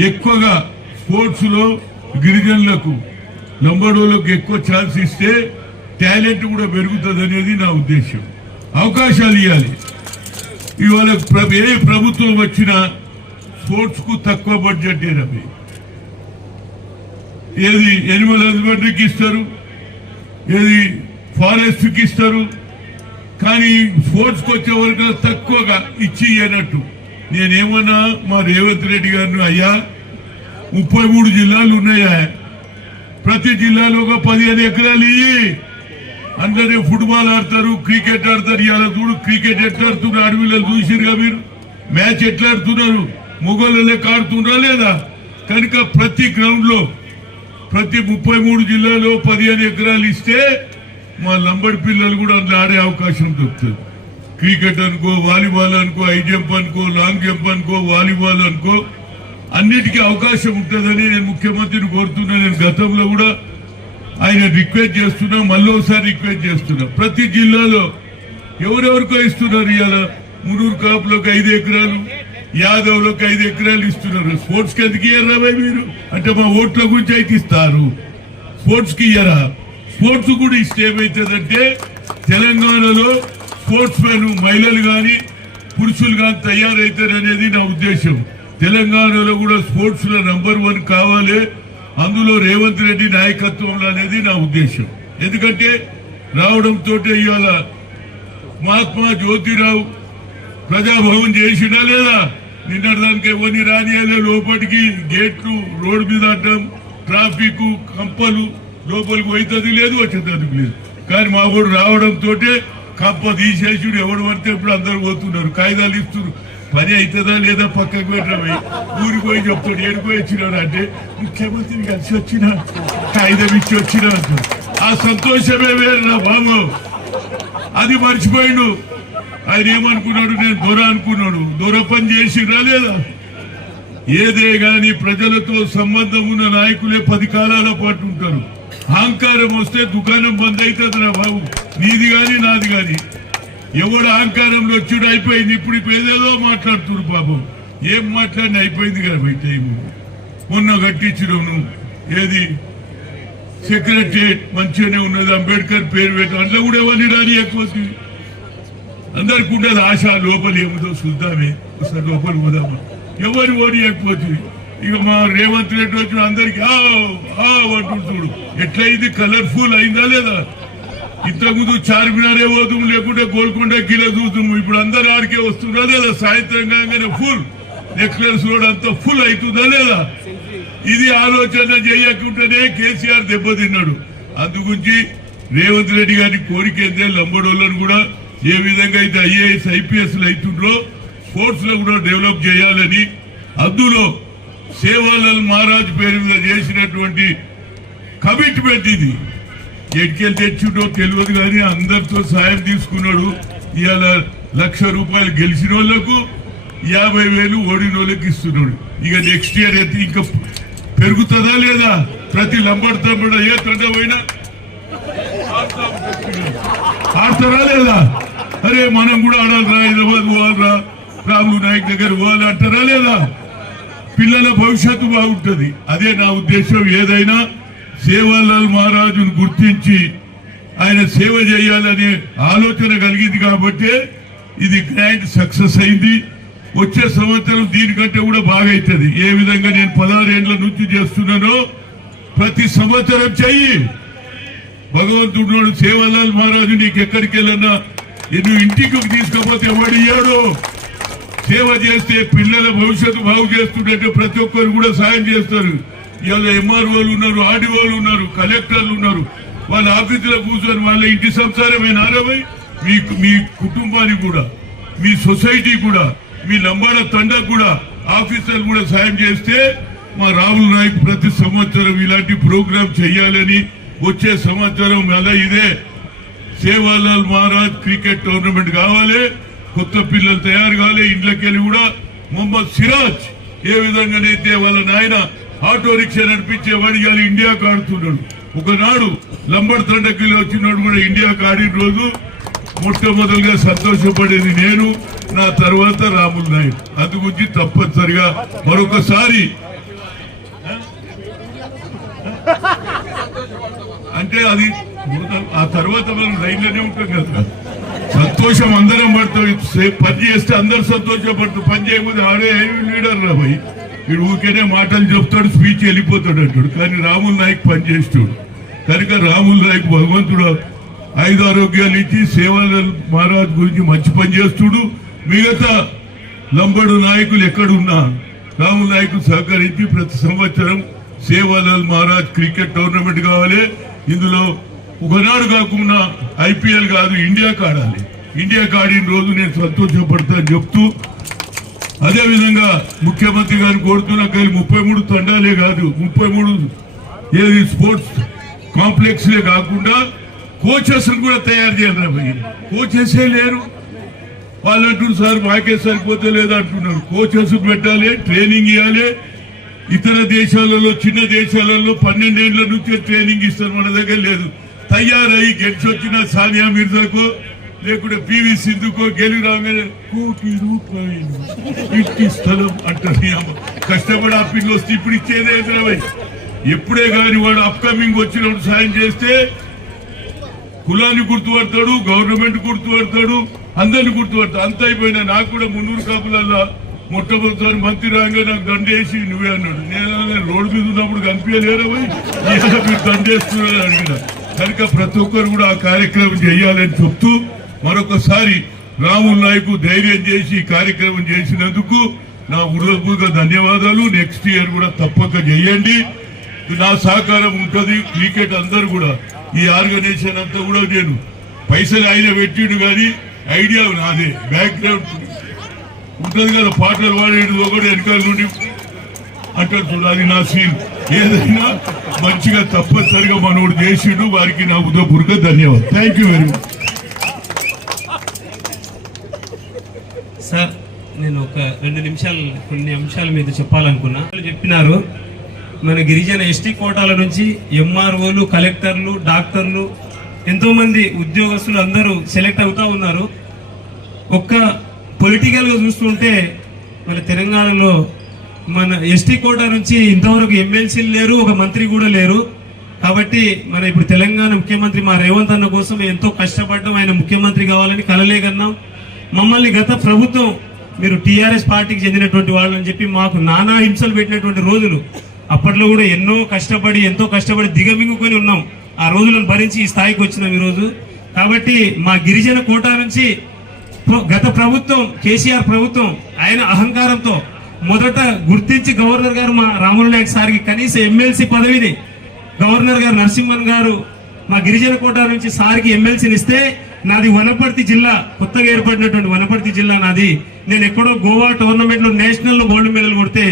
ఎక్కువగా స్పోర్ట్స్ లో గిరిజనులకు, లంబడోళ్ళకు ఎక్కువ ఛాన్స్ ఇస్తే టాలెంట్ కూడా పెరుగుతుంది అనేది నా ఉద్దేశం. అవకాశాలు ఇవ్వాలి. ఇవాళ ఏ ప్రభుత్వం వచ్చినా స్పోర్ట్స్ కు తక్కువ బడ్జెట్ రవి. ఏది ఎనిమల్ హస్బెండరీకి ఇస్తారు, ఏది ఫారెస్ట్ కి ఇస్తారు, కానీ స్పోర్ట్స్ కి వచ్చే వరకు తక్కువగా ఇచ్చి అన్నట్టు. నేనేమన్నా మా రేవంత్ రెడ్డి గారిని, అయ్యా 33 జిల్లాలు ఉన్నాయా, ప్రతి జిల్లాలో ఒక 15 ఎకరాలు ఇయ్యి, అందరూ ఫుట్బాల్ ఆడతారు, క్రికెట్ ఆడతారు. ఇవాళ చూడు క్రికెట్ ఎట్లా ఆడుతున్నారు, అడవిలో చూసిరుగా మీరు, మ్యాచ్ ఎట్లా ఆడుతున్నారు, మొగోళ్ళ లెక్క ఆడుతున్నారా లేదా? కనుక ప్రతి గ్రౌండ్ లో ప్రతి 33 జిల్లాలో 15 ఎకరాలు ఇస్తే మా లంబడి పిల్లలు కూడా అందులో ఆడే అవకాశం దొరుకుతుంది. క్రికెట్ అనుకో, వాలీబాల్ అనుకో, హై జంప్ అనుకో, లాంగ్ జంప్ అనుకో, వాలీబాల్ అనుకో, అన్నిటికీ అవకాశం ఉంటుందని నేను ముఖ్యమంత్రిని కోరుతున్నా. నేను గతంలో కూడా ఆయన రిక్వెస్ట్ చేస్తున్నా, మళ్ళీ ఒకసారి రిక్వెస్ట్ చేస్తున్నా. ప్రతి జిల్లాలో ఎవరెవరికో ఇస్తున్నారు. ఇవాళ మునూరు కాపులకు 5 ఎకరాలు, యాదవ్లకు 5 ఎకరాలు ఇస్తున్నారు. స్పోర్ట్స్ కి ఎందుకు ఇయ్యరా మీరు అంటే మా ఓట్ల గురించి అయితే ఇస్తారు, స్పోర్ట్స్ కి ఇయ్యరా? స్పోర్ట్స్ కూడా ఇస్తే ఏమవుతుందంటే తెలంగాణలో స్పోర్ట్స్ మెన్ మహిళలు కానీ పురుషులు కానీ తయారవుతారనేది నా ఉద్దేశం. తెలంగాణలో కూడా స్పోర్ట్స్ లో నంబర్ 1 కావాలి, అందులో రేవంత్ రెడ్డి నాయకత్వంలో అనేది నా ఉద్దేశం. ఎందుకంటే రావడంతో ఇవాళ మహాత్మా జ్యోతిరావు ప్రజాభవన్ చేసినా లేదా? నిన్నటిదానికి ఎవరిని రానియాలే లోపలికి, గేట్లు రోడ్డు మీద అడ్డం, ట్రాఫిక్ కంపలు, లోపలికి పోయితది లేదు, వచ్చేది లేదు. కానీ మా ఊరు రావడంతో కంప తీసేసుడు ఎవడు పడితే ఇప్పుడు అందరు పోతున్నారు, కాగితాలు ఇస్తున్నారు. పని అవుతుందా లేదా పక్కకు పెట్టడమే. ఊరికి పోయి చెప్తాడు ఏడుకోయి వచ్చినాడు అంటే ముఖ్యమంత్రిని కలిసి వచ్చినా, కాగితం ఇచ్చి వచ్చినా అంటాడు. ఆ సంతోషమే వేరు నా బాబు. అది మర్చిపోయిండు. ఆయన ఏమనుకున్నాడు? నేను దొర అనుకున్నాడు. దొర పని చేసిరా లేదా? ఏదే గాని ప్రజలతో సంబంధం ఉన్న నాయకులే 10 కాలాల పాటు ఉంటారు. అహంకారం వస్తే దుకాణం బంద్ అవుతుంది రా బాబు, నీది గాని నాది గాని. ఎవడు అహంకారంలో వచ్చుడు అయిపోయింది. ఇప్పుడు ఏదేదో మాట్లాడుతున్నారు పాపం. ఏం మాట్లాడిన అయిపోయింది కదా బయట. మొన్న కట్టించడం ఏది సెక్రటరియట్ మంచిగానే ఉన్నది, అంబేద్కర్ పేరు పెట్టాం, అందులో కూడా ఎవరిని రాని ఎక్కువ అందరికి ఉండదు ఆశ. లోపల ఏముందో చూద్దామే, ఒకసారి లోపల పోదామా. ఎవరు ఓడి ఎక్కువచ్చింది. ఇక మా రేవంత్ రెడ్డి వచ్చిన అందరికి అంటుంటాడు. ఎట్లయింది? కలర్ఫుల్ అయిందా లేదా? ఇంతకుముందు చార్మినారే పోతాం, లేకుంటే గోల్కొండ కిలో చూద్దాం. ఇప్పుడు అందరు ఆడికే వస్తుందా లేదా? సాయంత్రం కాగానే ఫుల్ నెక్లెస్ రోడ్ అంతా ఫుల్ అవుతుందా లేదా? ఇది ఆలోచన చేయకుండానే కేసీఆర్ దెబ్బతిన్నాడు. అందుగురించి రేవంత్ రెడ్డి గారి కోరిక ఏంటే లంబడోళ్ళను కూడా ఏ విధంగా అయితే IAS IPS అవుతుండ్రో స్పోర్ట్స్ లో కూడా డెవలప్ చేయాలని, అందులో సేవాలాల్ మహారాజ్ పేరు మీద చేసినటువంటి కమిట్మెంట్ ఇది. ఎట్కెళ్ళి తెచ్చుడో తెలియదు కానీ అందరితో సాయం తీసుకున్నాడు. ఇవాళ ₹1,00,000 గెలిచిన వాళ్ళకు 50,000 ఓడిన వాళ్ళకి ఇస్తున్నాడు. ఇక నెక్స్ట్ ఇయర్ అయితే ఇంకా పెరుగుతుందా లేదా? ప్రతి లంబడి తమ్ముడు ఏ తండ పోయినా ఆడతారా లేదా? అరే మనం కూడా ఆడాలరా, హైదరాబాద్ పోవాలరా, రాములు నాయక్ దగ్గర పోవాలి అంటారా లేదా? పిల్లల భవిష్యత్తు బాగుంటుంది. అదే నా ఉద్దేశం. ఏదైనా సేవాలాల్ మహారాజును గుర్తించి ఆయన సేవ చేయాలనే ఆలోచన కలిగింది కాబట్టి ఇది గ్రాండ్ సక్సెస్ అయింది. వచ్చే సంవత్సరం దీనికంటే కూడా బాగా అవుతుంది. ఏ విధంగా నేను 16 ఏళ్ల నుంచి చేస్తున్నానో ప్రతి సంవత్సరం చెయ్యి. భగవంతుడు సేవాలాల్ మహారాజు నీకు ఎక్కడికి వెళ్ళన్నా నువ్వు ఇంటికి తీసుకపోతే ఎవడియ్యాడు? సేవ చేస్తే పిల్లల భవిష్యత్తు బాగు చేస్తుంటే ప్రతి ఒక్కరు కూడా సాయం చేస్తారు. ఇవాళ MROలు ఉన్నారు, RDOలు ఉన్నారు, కలెక్టర్లు ఉన్నారు. వాళ్ళ ఆఫీసులో కూర్చొని వాళ్ళ ఇంటి సంసారమైన ఆరవై మీ కుటుంబానికి కూడా, మీ సొసైటీ కూడా, మీ లంబాడ తండకు కూడా ఆఫీసర్లు కూడా సాయం చేస్తే మా రాహుల్ నాయక్ ప్రతి సంవత్సరం ఇలాంటి ప్రోగ్రాం చేయాలని, వచ్చే సంవత్సరం మళ్ళా ఇదే సేవాలాల్ మహారాజ్ క్రికెట్ టోర్నమెంట్ కావాలి, కొత్త పిల్లలు తయారు కావాలి. ఇంట్లోకెళ్ళి కూడా మొహమ్మద్ సిరాజ్ ఏ విధంగానైతే వాళ్ళ నాయన ఆటో రిక్షా నడిపించేవాడు ఇవాళ ఇండియాకు ఆడుతున్నాడు. ఒకనాడు లంబడి తండకిలో వచ్చినాడు కూడా ఇండియాకు ఆడిన రోజు మొట్టమొదటిగా సంతోషపడేది నేను, నా తర్వాత రాముల్ నాయక్. అందుగురించి తప్పనిసరిగా మరొకసారి అంటే అది ఆ తర్వాత మనం లైన్లోనే ఉంటాం కదా. సంతోషం అందరం పడతాం. పని చేస్తే అందరు సంతోషపడతాం. పని చేయకపోతే ఆడే లీడర్ రా భయ్, వీడు ఊరికేనే మాటలు చెప్తాడు, స్పీచ్ వెళ్ళిపోతాడు అంటాడు. కానీ రాముల్ నాయక్ పని చేస్తాడు కనుక రాముల్ నాయక్ భగవంతుడు 5 ఆరోగ్యాలు ఇచ్చి సేవాలాల్ మహారాజ్ గురించి మంచి పని చేస్తుడు. మిగతా లంబడు నాయకులు ఎక్కడున్నా రాముల్ నాయక్ సహకరించి ప్రతి సంవత్సరం సేవాలాల్ మహారాజ్ క్రికెట్ టోర్నమెంట్ కావాలి. ఇందులో ఒకనాడు కాకుండా IPL కాదు, ఇండియాకి ఆడాలి. ఇండియాకి ఆడిన రోజు నేను సంతోషపడతా అని చెప్తూ, అదేవిధంగా ముఖ్యమంత్రి గారిని కోరుతున్నా. కానీ 33 తండాలే కాదు, 33 ఏది స్పోర్ట్స్ కాంప్లెక్స్లే కాకుండా కోచెస్ కూడా తయారు చేయాలి. కోచెసే లేరు. వాళ్ళు అంటున్నారు సార్ మాకే సరిపోతే లేదా అంటున్నారు. కోచెస్ పెట్టాలి, ట్రైనింగ్ ఇవ్వాలి, ఇతర దేశాలలో చిన్న దేశాలలో 12 ఏళ్ల నుంచే ట్రైనింగ్ ఇస్తారు, మన దగ్గర లేదు. తయారయ్యి గెలిచి వచ్చిన సానియా మిర్జాకో లేకుంటే పివి సింధుకో గెలిచి రాగానే 1 కోటి రూపాయలు ఇంటి స్థలం అంటారు. కష్టపడి ఆ పిల్లలు వస్తే ఇప్పుడు ఇచ్చేదే ఎదురవై. ఎప్పుడే కానీ వాడు అప్కమింగ్ వచ్చినప్పుడు సాయం చేస్తే కులాన్ని గుర్తుపడతాడు, గవర్నమెంట్ గుర్తుపడతాడు, అందరిని గుర్తుపడతాడు. అంత అయిపోయినా నాకు కూడా 300 కాపులల్లా మొట్టమొదటిసారి మంత్రి రాగా నాకు దండేసి నువ్వే అన్నాడు. నేను రోడ్డు మీద ఉన్నప్పుడు కనిపించలేరా మీరు దండేస్తున్నారని అడిగిన. కనుక ప్రతి ఒక్కరు కూడా ఆ కార్యక్రమం చేయాలని చెప్తూ మరొకసారి రాముల్ నాయకు ధైర్యం చేసి ఈ కార్యక్రమం చేసినందుకు నా హృదయపూర్వక ధన్యవాదాలు. నెక్స్ట్ ఇయర్ కూడా తప్పక చేయండి, నా సహకారం ఉంటుంది. క్రికెట్ అందరు కూడా ఈ ఆర్గనైజేషన్ అంతా కూడా నేను పైసలు ఆయన పెట్టిండు కానీ ఐడియా నాదే, బ్యాక్గ్రౌండ్ ఉంటుంది కదా, పాటలు పాడేది ఒకటి వెనకాల నుండి అంటారు చూడు, అది నా సీన్. ఏదైనా మంచిగా తప్పనిసరిగా మనోడు చేసిండు, వారికి నా హృదయపూర్వక ధన్యవాదాలు. Thank you very much. Sir, నేను ఒక 2 నిమిషాలు కొన్ని అంశాల మీద చెప్పాలనుకున్నా. చెప్పినారు మన గిరిజన ఎస్టీ కోటాల నుంచి ఎంఆర్ఓలు, కలెక్టర్లు, డాక్టర్లు, ఎంతో మంది ఉద్యోగస్తులు అందరూ సెలెక్ట్ అవుతా ఉన్నారు. ఒక్క పొలిటికల్గా చూస్తుంటే మన తెలంగాణలో మన ఎస్టీ కోటా నుంచి ఇంతవరకు ఎమ్మెల్సీలు లేరు, ఒక మంత్రి కూడా లేరు. కాబట్టి మన ఇప్పుడు తెలంగాణ ముఖ్యమంత్రి మా రేవంత్ అన్న కోసం ఎంతో కష్టపడ్డాం, ఆయన ముఖ్యమంత్రి కావాలని కలలే కన్నాం. మమ్మల్ని గత ప్రభుత్వం మీరు టీఆర్ఎస్ పార్టీకి చెందినటువంటి వాళ్ళని చెప్పి మాకు నానా హింసలు పెట్టినటువంటి రోజులు. అప్పట్లో కూడా ఎంతో కష్టపడి దిగమింగుకొని ఉన్నాం. ఆ రోజులను భరించి ఈ స్థాయికి వచ్చినాం ఈరోజు. కాబట్టి మా గిరిజన కోటా నుంచి గత ప్రభుత్వం కేసీఆర్ ప్రభుత్వం ఆయన అహంకారంతో మొదట గుర్తించి గవర్నర్ గారు మా రాములు నాయక్ సార్కి కనీస ఎమ్మెల్సీ పదవిని గవర్నర్ గారు నరసింహన్ గారు మా గిరిజన కోటా నుంచి సార్కి ఎమ్మెల్సీని ఇస్తే నాది వనపర్తి జిల్లా, కొత్తగా ఏర్పడినటువంటి వనపర్తి జిల్లా నాది. నేను ఎక్కడో గోవా టోర్నమెంట్ లో నేషనల్ లో గోల్డ్ మెడల్ కొడితే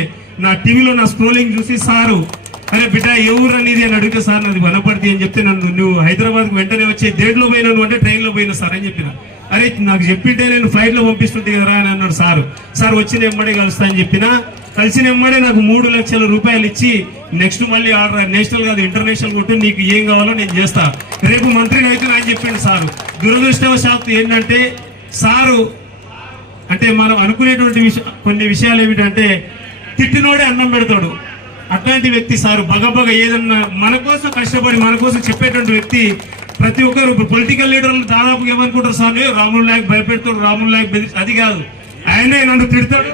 నా టీవీలో నా స్క్రోలింగ్ చూసి సారు అరే బిడ్డ ఏ ఊరు అనేది అని అడిగితే సార్ నాది వనపర్తి అని చెప్తే నువ్వు హైదరాబాద్ కు వెంటనే వచ్చి దేంట్లో పోయినాను అంటే ట్రైన్ లో పోయినా సార్ అని చెప్పిన. అరే నాకు చెప్పింటే నేను ఫ్లైట్ లో పంపిస్తుంటే కదరా అని అన్నాడు సార్. సార్ వచ్చిన ఎమ్మడే కలుస్తా అని చెప్పిన. కలిసిన ఎమ్మడే నాకు 3 లక్షల రూపాయలు ఇచ్చి నెక్స్ట్ మళ్ళీ ఆర్డర్ నేషనల్ కాదు ఇంటర్నేషనల్ కొట్టు, నీకు ఏం కావాలో నేను చేస్తా, రేపు మంత్రిని అయితే అని చెప్పిండు సారు. దురదృష్టవశాత్తు ఏంటంటే సారు అంటే మనం అనుకునేటువంటి కొన్ని విషయాలు ఏమిటంటే తిట్టినోడే అన్నం పెడతాడు, అట్లాంటి వ్యక్తి సారు. బగబగ ఏదన్నా మన కోసం కష్టపడి మన కోసం చెప్పేటువంటి వ్యక్తి. ప్రతి ఒక్కరు పొలిటికల్ లీడర్లు దాదాపు ఏమనుకుంటారు సార్, రాములు నాయక్ భయపెడతాడు, రాములు నాయక్ అది కాదు, ఆయనే నన్ను తిడతాడు.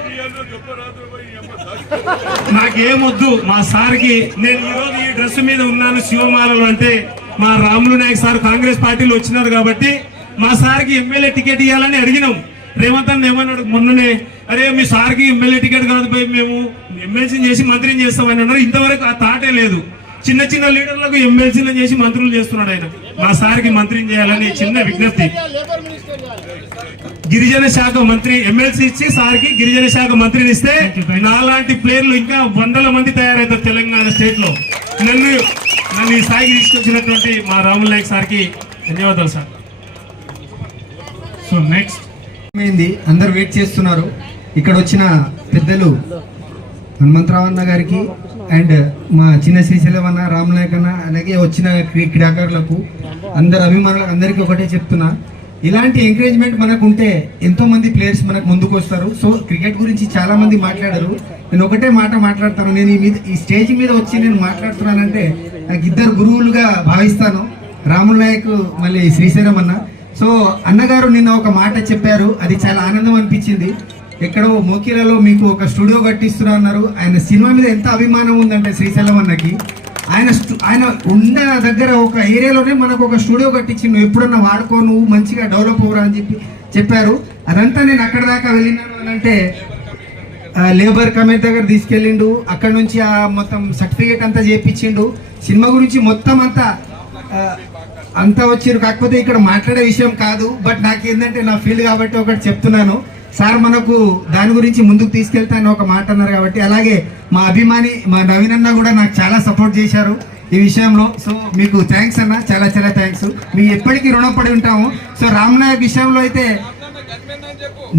నాకేమొద్దు మా సార్కి. నేను ఈరోజు ఈ డ్రెస్ మీద ఉన్నాను శివమాలలు అంటే మా రాములు నాయక్ సార్ కాంగ్రెస్ పార్టీలో వచ్చినారు కాబట్టి మా సార్కి ఎమ్మెల్యే టికెట్ ఇవ్వాలని అడిగినాం. రేవంత్ అన్న ఏమన్నాడు మొన్ననే, అరే మీ సార్కి ఎమ్మెల్యే టికెట్ కాదు పోయి మేము ఎమ్మెల్సీని చేసి మంత్రిని చేస్తామని అన్నారు. ఇంతవరకు ఆ తాటే లేదు. చిన్న చిన్న లీడర్లకు ఎమ్మెల్సీలను చేసి మంత్రులు చేస్తున్నాడు ఆయన. మా సార్కి మంత్రిని చేయాలని చిన్న విజ్ఞప్తి. గిరిజన శాఖ మంత్రి ఎమ్మెల్సీ ఇచ్చి సార్కి గిరిజన శాఖ మంత్రిని ఇస్తే నాలాంటి ప్లేయర్లు ఇంకా 100 మంది తయారవుతారు తెలంగాణ స్టేట్ లో. నన్ను ఈ స్థాయికి తీసుకొచ్చినటువంటి మా రాములు నాయక్ సార్కి ధన్యవాదాలు సార్. సో నెక్స్ట్ అందరు వెయిట్ చేస్తున్నారు. ఇక్కడ వచ్చిన పెద్దలు హనుమంతరావు అన్న గారికి అండ్ మా చిన్న శ్రీశైలం అన్న, రాములు నాయక్ అన్న, అలాగే వచ్చిన క్రీడాకారులకు అందరు అభిమానులకు అందరికీ ఒకటే చెప్తున్నా, ఇలాంటి ఎంకరేజ్మెంట్ మనకు ఉంటే ఎంతో మంది ప్లేయర్స్ మనకు ముందుకు వస్తారు. సో క్రికెట్ గురించి చాలా మంది మాట్లాడారు, నేను ఒకటే మాట మాట్లాడతాను. నేను ఈ స్టేజ్ మీద వచ్చి నేను మాట్లాడుతున్నానంటే నాకు 2 గురువులుగా భావిస్తాను, రాములు నాయక్ మళ్ళీ శ్రీశైలం అన్న. సో అన్నగారు నిన్న ఒక మాట చెప్పారు, అది చాలా ఆనందం అనిపించింది. ఎక్కడో మోకిరాలో మీకు ఒక స్టూడియో కట్టిస్తున్నా అన్నారు. ఆయన సినిమా మీద ఎంత అభిమానం ఉందంటే శ్రీశైలం అన్నకి, ఆయన ఉన్న దగ్గర ఒక ఏరియాలోనే మనకు ఒక స్టూడియో కట్టించి నువ్వు ఎప్పుడన్నా వాడుకో, నువ్వు మంచిగా డెవలప్ అవ్వరా అని చెప్పారు. అదంతా నేను అక్కడ దాకా వెళ్ళినాను అని అంటే లేబర్ కమిటీ దగ్గర తీసుకెళ్ళిండు, అక్కడ నుంచి ఆ మొత్తం సర్టిఫికేట్ అంతా చేయించిండు. సినిమా గురించి మొత్తం అంతా వచ్చిరు. కాకపోతే ఇక్కడ మాట్లాడే విషయం కాదు, బట్ నాకేంటంటే నా ఫీల్డ్ కాబట్టి ఒకటి చెప్తున్నాను. సార్ మనకు దాని గురించి ముందుకు తీసుకెళ్తా అని ఒక మాట అన్నారు కాబట్టి, అలాగే మా అభిమాని మా నవీన్ అన్న కూడా నాకు చాలా సపోర్ట్ చేశారు ఈ విషయంలో. సో మీకు థ్యాంక్స్ అన్న, చాలా చాలా థ్యాంక్స్. మీ ఎప్పటికీ రుణపడి ఉంటాము. సో రామ్ నాయక్ విషయంలో అయితే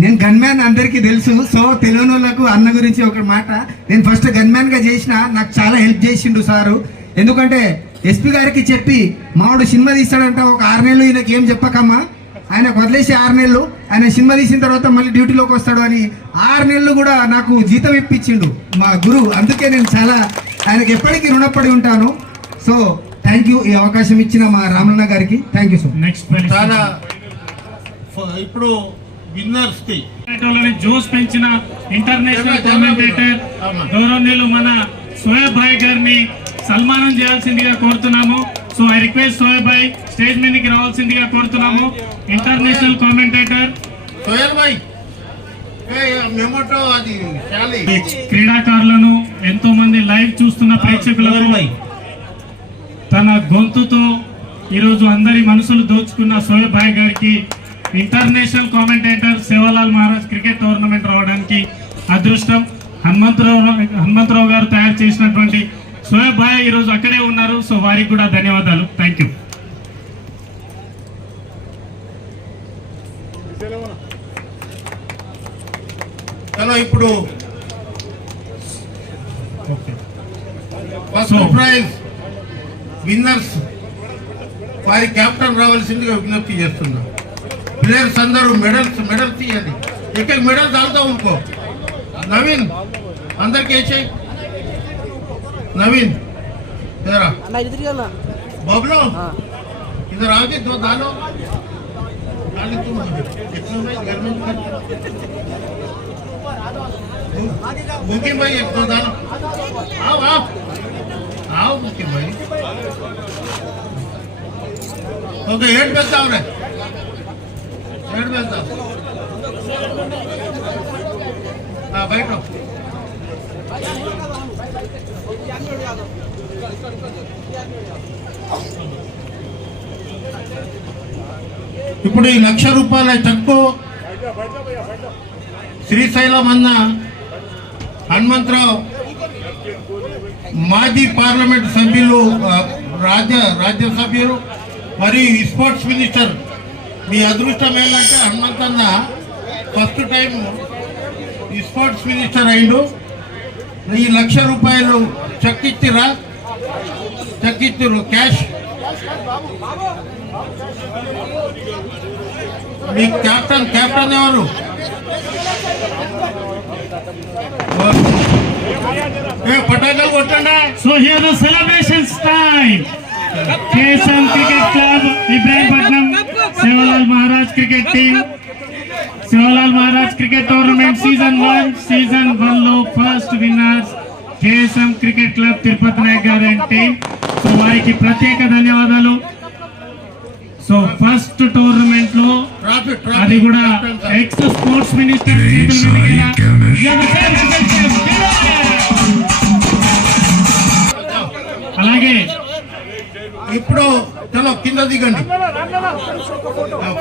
నేను గన్మ్యాన్ అందరికీ తెలుసు. సో తెలియని వాళ్ళకు అన్న గురించి ఒక మాట, నేను ఫస్ట్ గన్మ్యాన్ గా చేసిన, నాకు చాలా హెల్ప్ చేసిండు సారు. ఎందుకంటే ఎస్పీ గారికి చెప్పి మావాడు సినిమా తీస్తాడంట, ఒక 6 నెలలు ఈయనకి ఏం చెప్పకమ్మా, ఆయనకు వదిలేసి 6 నెలలు, ఆయన సినిమా తీసిన తర్వాత మళ్ళీ డ్యూటీలోకి వస్తాడు అని 6 నెలలు కూడా నాకు జీతం ఇప్పించిండు మా గురువు. అందుకే నేను చాలా ఆయనకి ఎప్పటికీ రుణపడి ఉంటాను. సో థ్యాంక్ యూ, ఈ అవకాశం ఇచ్చిన మా రామన్న గారికి thank you so much. Next చాలా ఇప్పుడు విన్నర్స్ కి జోస్ పెంచిన ఇంటర్నేషనల్ కామెంటేటర్ గౌరవనీయులు మన సోయబ్ భాయ్ గారిని సన్మానం చేయాల్సిందిగా కోరుతున్నాము. So I request Soyab Bhai stage మీదకి రావాల్సిందిగా కోరుతున్నాము. ఇంటర్నేషనల్ కామెంటేటర్ సోయల్ భాయ్ మెమోటో అది చాలి. క్రీడాకారులను ఎంతో మంది లైవ్ చూస్తున్న ప్రేక్షకులకు తన గొంతుతో ఈరోజు అందరి మనసులు దోచుకున్న సోయబ్ భాయ్ గారికి international commentator Sevalal Maharaj cricket tournament రావడానికి అదృష్టం. హనుమంతరావు గారు తయారు చేసినటువంటి సోయబ్ భాయ్ ఈరోజు అక్కడే ఉన్నారు. సో వారికి కూడా ధన్యవాదాలు. Thank you. చలో ఇప్పుడు ఫస్ట్ ప్రైజ్ విన్నర్స్ వారి క్యాప్టెన్ రావాల్సిందిగా విజ్ఞప్తి చేస్తున్నా. ప్లేయర్స్ అందరూ మెడల్స్ తీయాలి. ఇక్కడ మెడల్ डालता उनको. नवीन अंदर कैसे नवीन तेरा बबलो इधर आगे 2 डालो तुम कितना भाई घर में मुकिम भाई 1-2 डालो. आओ मुकिम भाई. ओके हेड बेचता हूँ हेड बेचता बैठो. ఇప్పుడు ఈ 1,00,000 రూపాయల చెక్కు శ్రీశైలం అన్న హనుమంతరావు మాజీ పార్లమెంట్ సభ్యులు, రాజ్యసభ్యులు మరియు స్పోర్ట్స్ మినిస్టర్. మీ అదృష్టం ఏంటంటే Hanumanthanna first time sports minister అయిండు. ఈ 1,00,000 రూపాయలు చెక్ ఇచ్చిరా, చెక్ ఇచ్చిర్రు క్యాష్. మీ క్యాప్టెన్ ఎవరు? పటాకాలు కొట్టండి. So here the celebrations time. KSM cricket club Ibrahimpatnam Sevalal Maharaj cricket team, Sevalal Maharaj cricket tournament season 1 లో first winners KSM cricket club Tirupati Nayak గారు అండ్ టీమ్. సో వారికి ప్రత్యేక ధన్యవాదాలు. సో ఫస్ట్ టోర్నమెంట్ లో అది కూడా ఎక్స్ స్పోర్ట్స్ మినిస్టర్ అలాగే ఇప్పుడు చలో కింద దిగండి.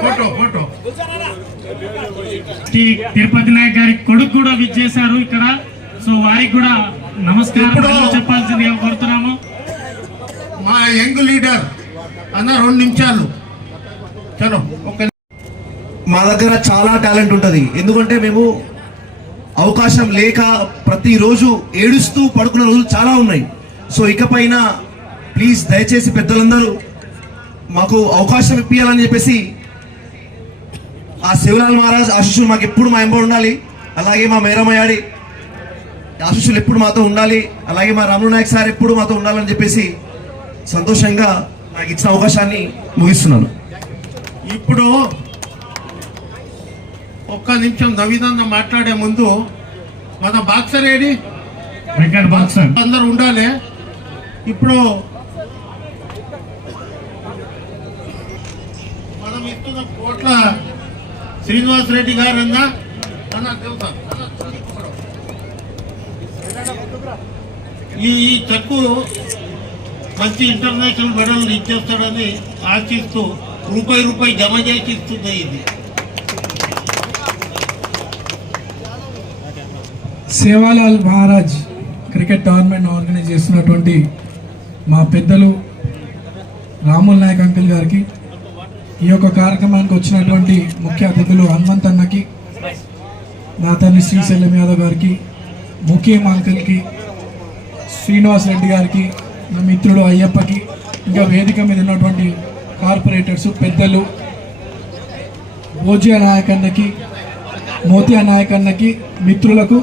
ఫోటో తిరుపతి నాయక్ గారి కొడుకు కూడా విచ్చేశారు ఇక్కడ. సో వారికి కూడా నమస్కారం చెప్పాల్సిందిగా కోరుతున్నాము. మా యంగ్ లీడర్ అన్న 2 నిమిషాలు చలో. మా దగ్గర చాలా టాలెంట్ ఉంటుంది. ఎందుకంటే మేము అవకాశం లేక ప్రతిరోజు ఏడుస్తూ పడుకున్న రోజులు చాలా ఉన్నాయి. సో ఇకపైన ప్లీజ్ దయచేసి పెద్దలందరూ మాకు అవకాశం ఇప్పించాలని చెప్పేసి ఆ సేవలాల్ మహారాజ్ ఆశీస్సులు మాకు ఎప్పుడు మా ఎంబడి ఉండాలి. అలాగే మా మేరమయాడి ఆశీస్సులు ఎప్పుడు మాతో ఉండాలి. అలాగే మా రాములు నాయక్ సార్ ఎప్పుడు మాతో ఉండాలని చెప్పేసి సంతోషంగా నాకు ఇచ్చిన అవకాశాన్ని ముగిస్తున్నాను. ఇప్పుడు ఒక్క నిమిషం నవీనన్న మాట్లాడే ముందు మన బాక్సర్ ఏడి బాక్సర్ అందరు ఉండాలి. ఇప్పుడు మనం ఇస్తున్న కోట్ల శ్రీనివాస్ రెడ్డి గారు అన్న తెలుసా ఈ చెక్కు మంచి ఇంటర్నేషనల్ మెడల్ ఇచ్చేస్తాడని ఆశిస్తూ రూపాయి జమ చేసి ఇస్తుంది. ఇది Sevalal Maharaj cricket tournament organise చేస్తున్నటువంటి మా పెద్దలు రాముల్ నాయక్ అంకుల్ గారికి, ఈ యొక్క కార్యక్రమానికి వచ్చినటువంటి ముఖ్య అతిథులు హనుమంత్ అన్నకి, నా తండ్రి శ్రీశైలం యాదవ్ గారికి, ముఖ్యం అంకుల్కి, శ్రీనివాస్ రెడ్డి గారికి, నా మిత్రుడు అయ్యప్పకి, ఇంకా వేదిక మీద ఉన్నటువంటి కార్పొరేటర్స్ పెద్దలు, భోజ్య నాయకన్నకి, మోతియా నాయకన్నకి, మిత్రులకు,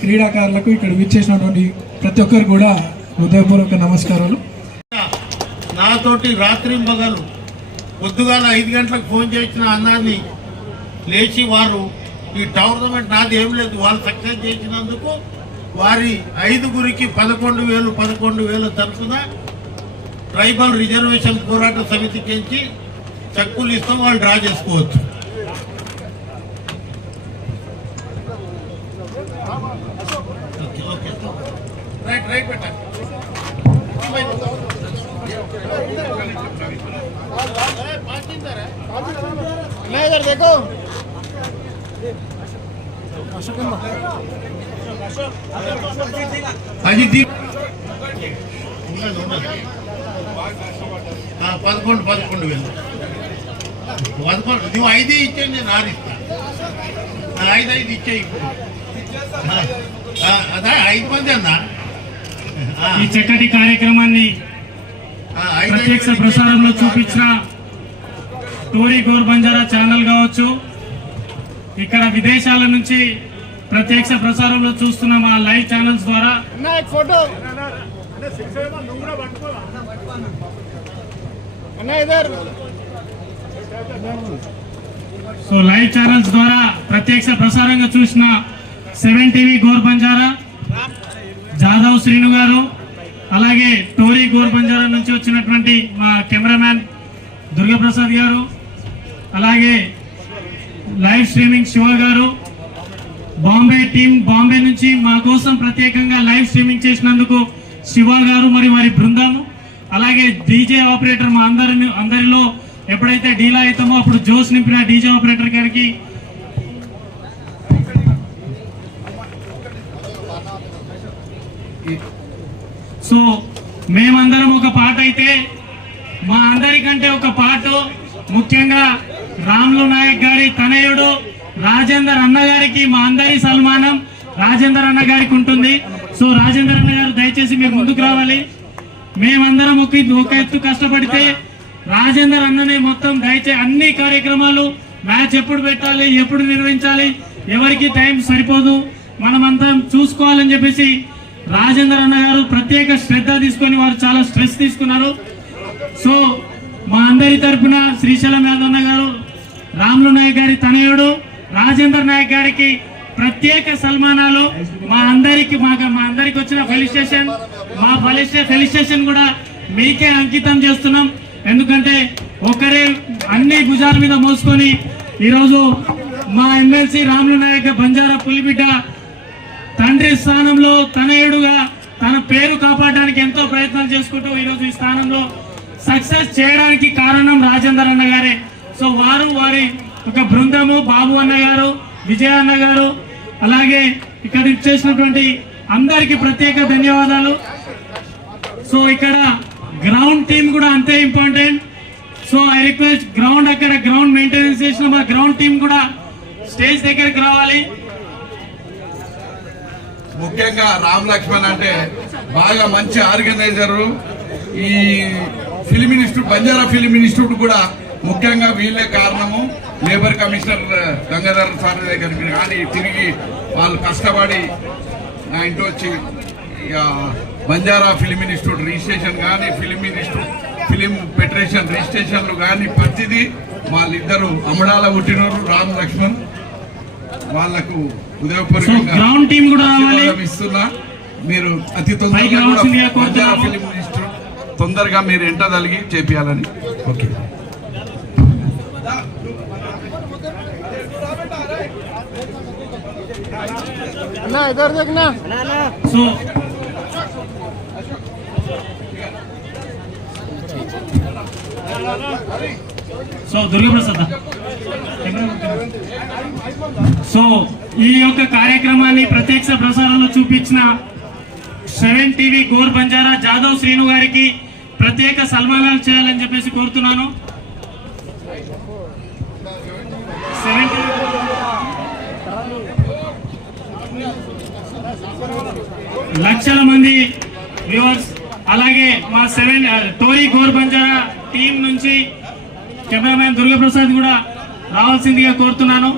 క్రీడాకారులకు, ఇక్కడ విచ్చేసినటువంటి ప్రతి ఒక్కరు కూడా హృదయపూర్వక నమస్కారాలు. నాతోటి రాత్రి పగలు పొద్దుగాల 5 గంటలకు ఫోన్ చేసిన అన్నాన్ని లేచి వారు ఈ టోర్నమెంట్ నాది ఏం లేదు, వాళ్ళు సక్సెస్ చేసినందుకు వారి 5గురికి 11,000 తరఫున ట్రైబల్ రిజర్వేషన్ పోరాట సమితికి చెక్కులు ఇస్తాం, వాళ్ళు డ్రా చేసుకోవచ్చు. రైట్ రైట్ బెటా देखो अजी दी 11,000 నువ్వు 5 ఇచ్చే నేను 6 ఇస్తా. 5 ఇచ్చే అదా 5 మంది అన్నా. ఈ చక్కటి కార్యక్రమాన్ని ప్రత్యక్ష ప్రసారంలో చూపించిన టోరీ గోర్ బంజారా ఛానల్ కావచ్చు, ఇక్కడ విదేశాల నుంచి ప్రత్యక్ష ప్రసారంలో చూస్తున్న మా లైవ్ ఛానల్స్ ద్వారా సో లైవ్ ఛానల్స్ ద్వారా ప్రత్యక్ష ప్రసారంగా చూసిన 7 టీవీ గోర్ బంజారా, జాదవ్ శ్రీను గారు, అలాగే టోరీ గోర్ బంజారా నుంచి వచ్చినటువంటి మా కెమెరామ్యాన్ దుర్గాప్రసాద్ గారు, అలాగే లైవ్ స్ట్రీమింగ్ శివ గారు, బాంబే టీం బాంబే నుంచి మా కోసం ప్రత్యేకంగా లైవ్ స్ట్రీమింగ్ చేసినందుకు శివ గారు మరి వారి బృందము, అలాగే డీజే ఆపరేటర్ మా అందరిలో ఎప్పుడైతే డీలా అవుతామో అప్పుడు జోష్ నింపిన డీజే ఆపరేటర్ గారికి, సో మేమందరం ఒక పాట అయితే మా అందరికంటే ఒక పాట ముఖ్యంగా రాములు నాయక్ గారి తనయుడు రాజేందర్ అన్న గారికి మా అందరి సన్మానం రాజేందర్ అన్న గారికి ఉంటుంది. సో రాజేందర్ అన్న గారు దయచేసి మీరు ముందుకు రావాలి. మేమందరం ఒక ఎత్తు కష్టపడితే రాజేందర్ అన్ననే మొత్తం దయచేసి అన్ని కార్యక్రమాలు మ్యాచ్ ఎప్పుడు పెట్టాలి, ఎప్పుడు నిర్వహించాలి, ఎవరికి టైం సరిపోదు, మనమంతా చూసుకోవాలని చెప్పేసి రాజేందర్ అన్న గారు ప్రత్యేక శ్రద్ధ తీసుకొని వారు చాలా స్ట్రెస్ తీసుకున్నారు. సో మా అందరి తరఫున శ్రీశైలం యాదవ్ అన్న గారు, రాములు నాయక్ గారి తనయుడు రాజేందర్ నాయక్ గారికి ప్రత్యేక సన్మానాలు. మా అందరికి వచ్చిన ఫెలిసిటేషన్ కూడా మీకే అంకితం చేస్తున్నాం. ఎందుకంటే ఒకరే అన్ని భుజాల మీద మోసుకొని ఈరోజు మా ఎమ్మెల్సీ రాములు నాయక్ బంజారా పులిబిడ్డ తండ్రి స్థానంలో తనయుడుగా తన పేరు కాపాడడానికి ఎంతో ప్రయత్నాలు చేసుకుంటూ ఈరోజు ఈ స్థానంలో సక్సెస్ చేయడానికి కారణం రాజేందర్ అన్న గారే. సో వారి ఒక బృందము, బాబు అన్న గారు, విజయ అన్న గారు, అలాగే ఇక్కడ చేసినటువంటి అందరికి ప్రత్యేక ధన్యవాదాలు. సో ఇక్కడ గ్రౌండ్ టీం కూడా అంతే ఇంపార్టెంట్. సో ఐ రిక్వెస్ట్ అక్కడ గ్రౌండ్ మెయింటెనెన్స్ చేసిన మా గ్రౌండ్ టీం కూడా స్టేజ్ దగ్గరికి రావాలి. ముఖ్యంగా రామ్ లక్ష్మణ్ అంటే బాగా మంచి ఆర్గనైజరు. ఈ film institute, Banjara film institute కూడా ముఖ్యంగా వీళ్ళే కారణము. లేబర్ కమిషనర్ గంగాధర్ సార్ దగ్గరికి కానీ తిరిగి వాళ్ళు కష్టపడి నా ఇంటి వచ్చి బంజారా ఫిలిం ఇన్స్టిట్యూట్ రిజిస్ట్రేషన్ కానీ ఫిలిం ఫెడరేషన్ రిజిస్ట్రేషన్లు కానీ ప్రతిదీ వాళ్ళిద్దరు అమడాల పుట్టినోరు రామ్ లక్ష్మణ్. వాళ్లకు ఉదయపూర్వకంగా ఇస్తున్నా. మీరు అతి తొందరగా బంజారా ఫిలిం ఇన్స్టిట్యూట్ తొందరగా మీరు ఎంటదలిగి చేపియాలని. ఓకే. సో దుర్గాప్రసాద్, సో ఈ యొక్క కార్యక్రమాన్ని ప్రత్యక్ష ప్రసారంలో చూపించిన 7 టీవీ గోర్ బంజారా జాదవ్ శ్రీను గారికి ప్రత్యేక సన్మానాలు చేయాలని చెప్పేసి కోరుతున్నాను. లక్షల మంది వ్యూవర్స్, అలాగే మా టోరీ గోర్బంజారా టీం నుంచి కెమెరామ్యాన్ దుర్గప్రసాద్ కూడా రావాల్సిందిగా కోరుతున్నాను.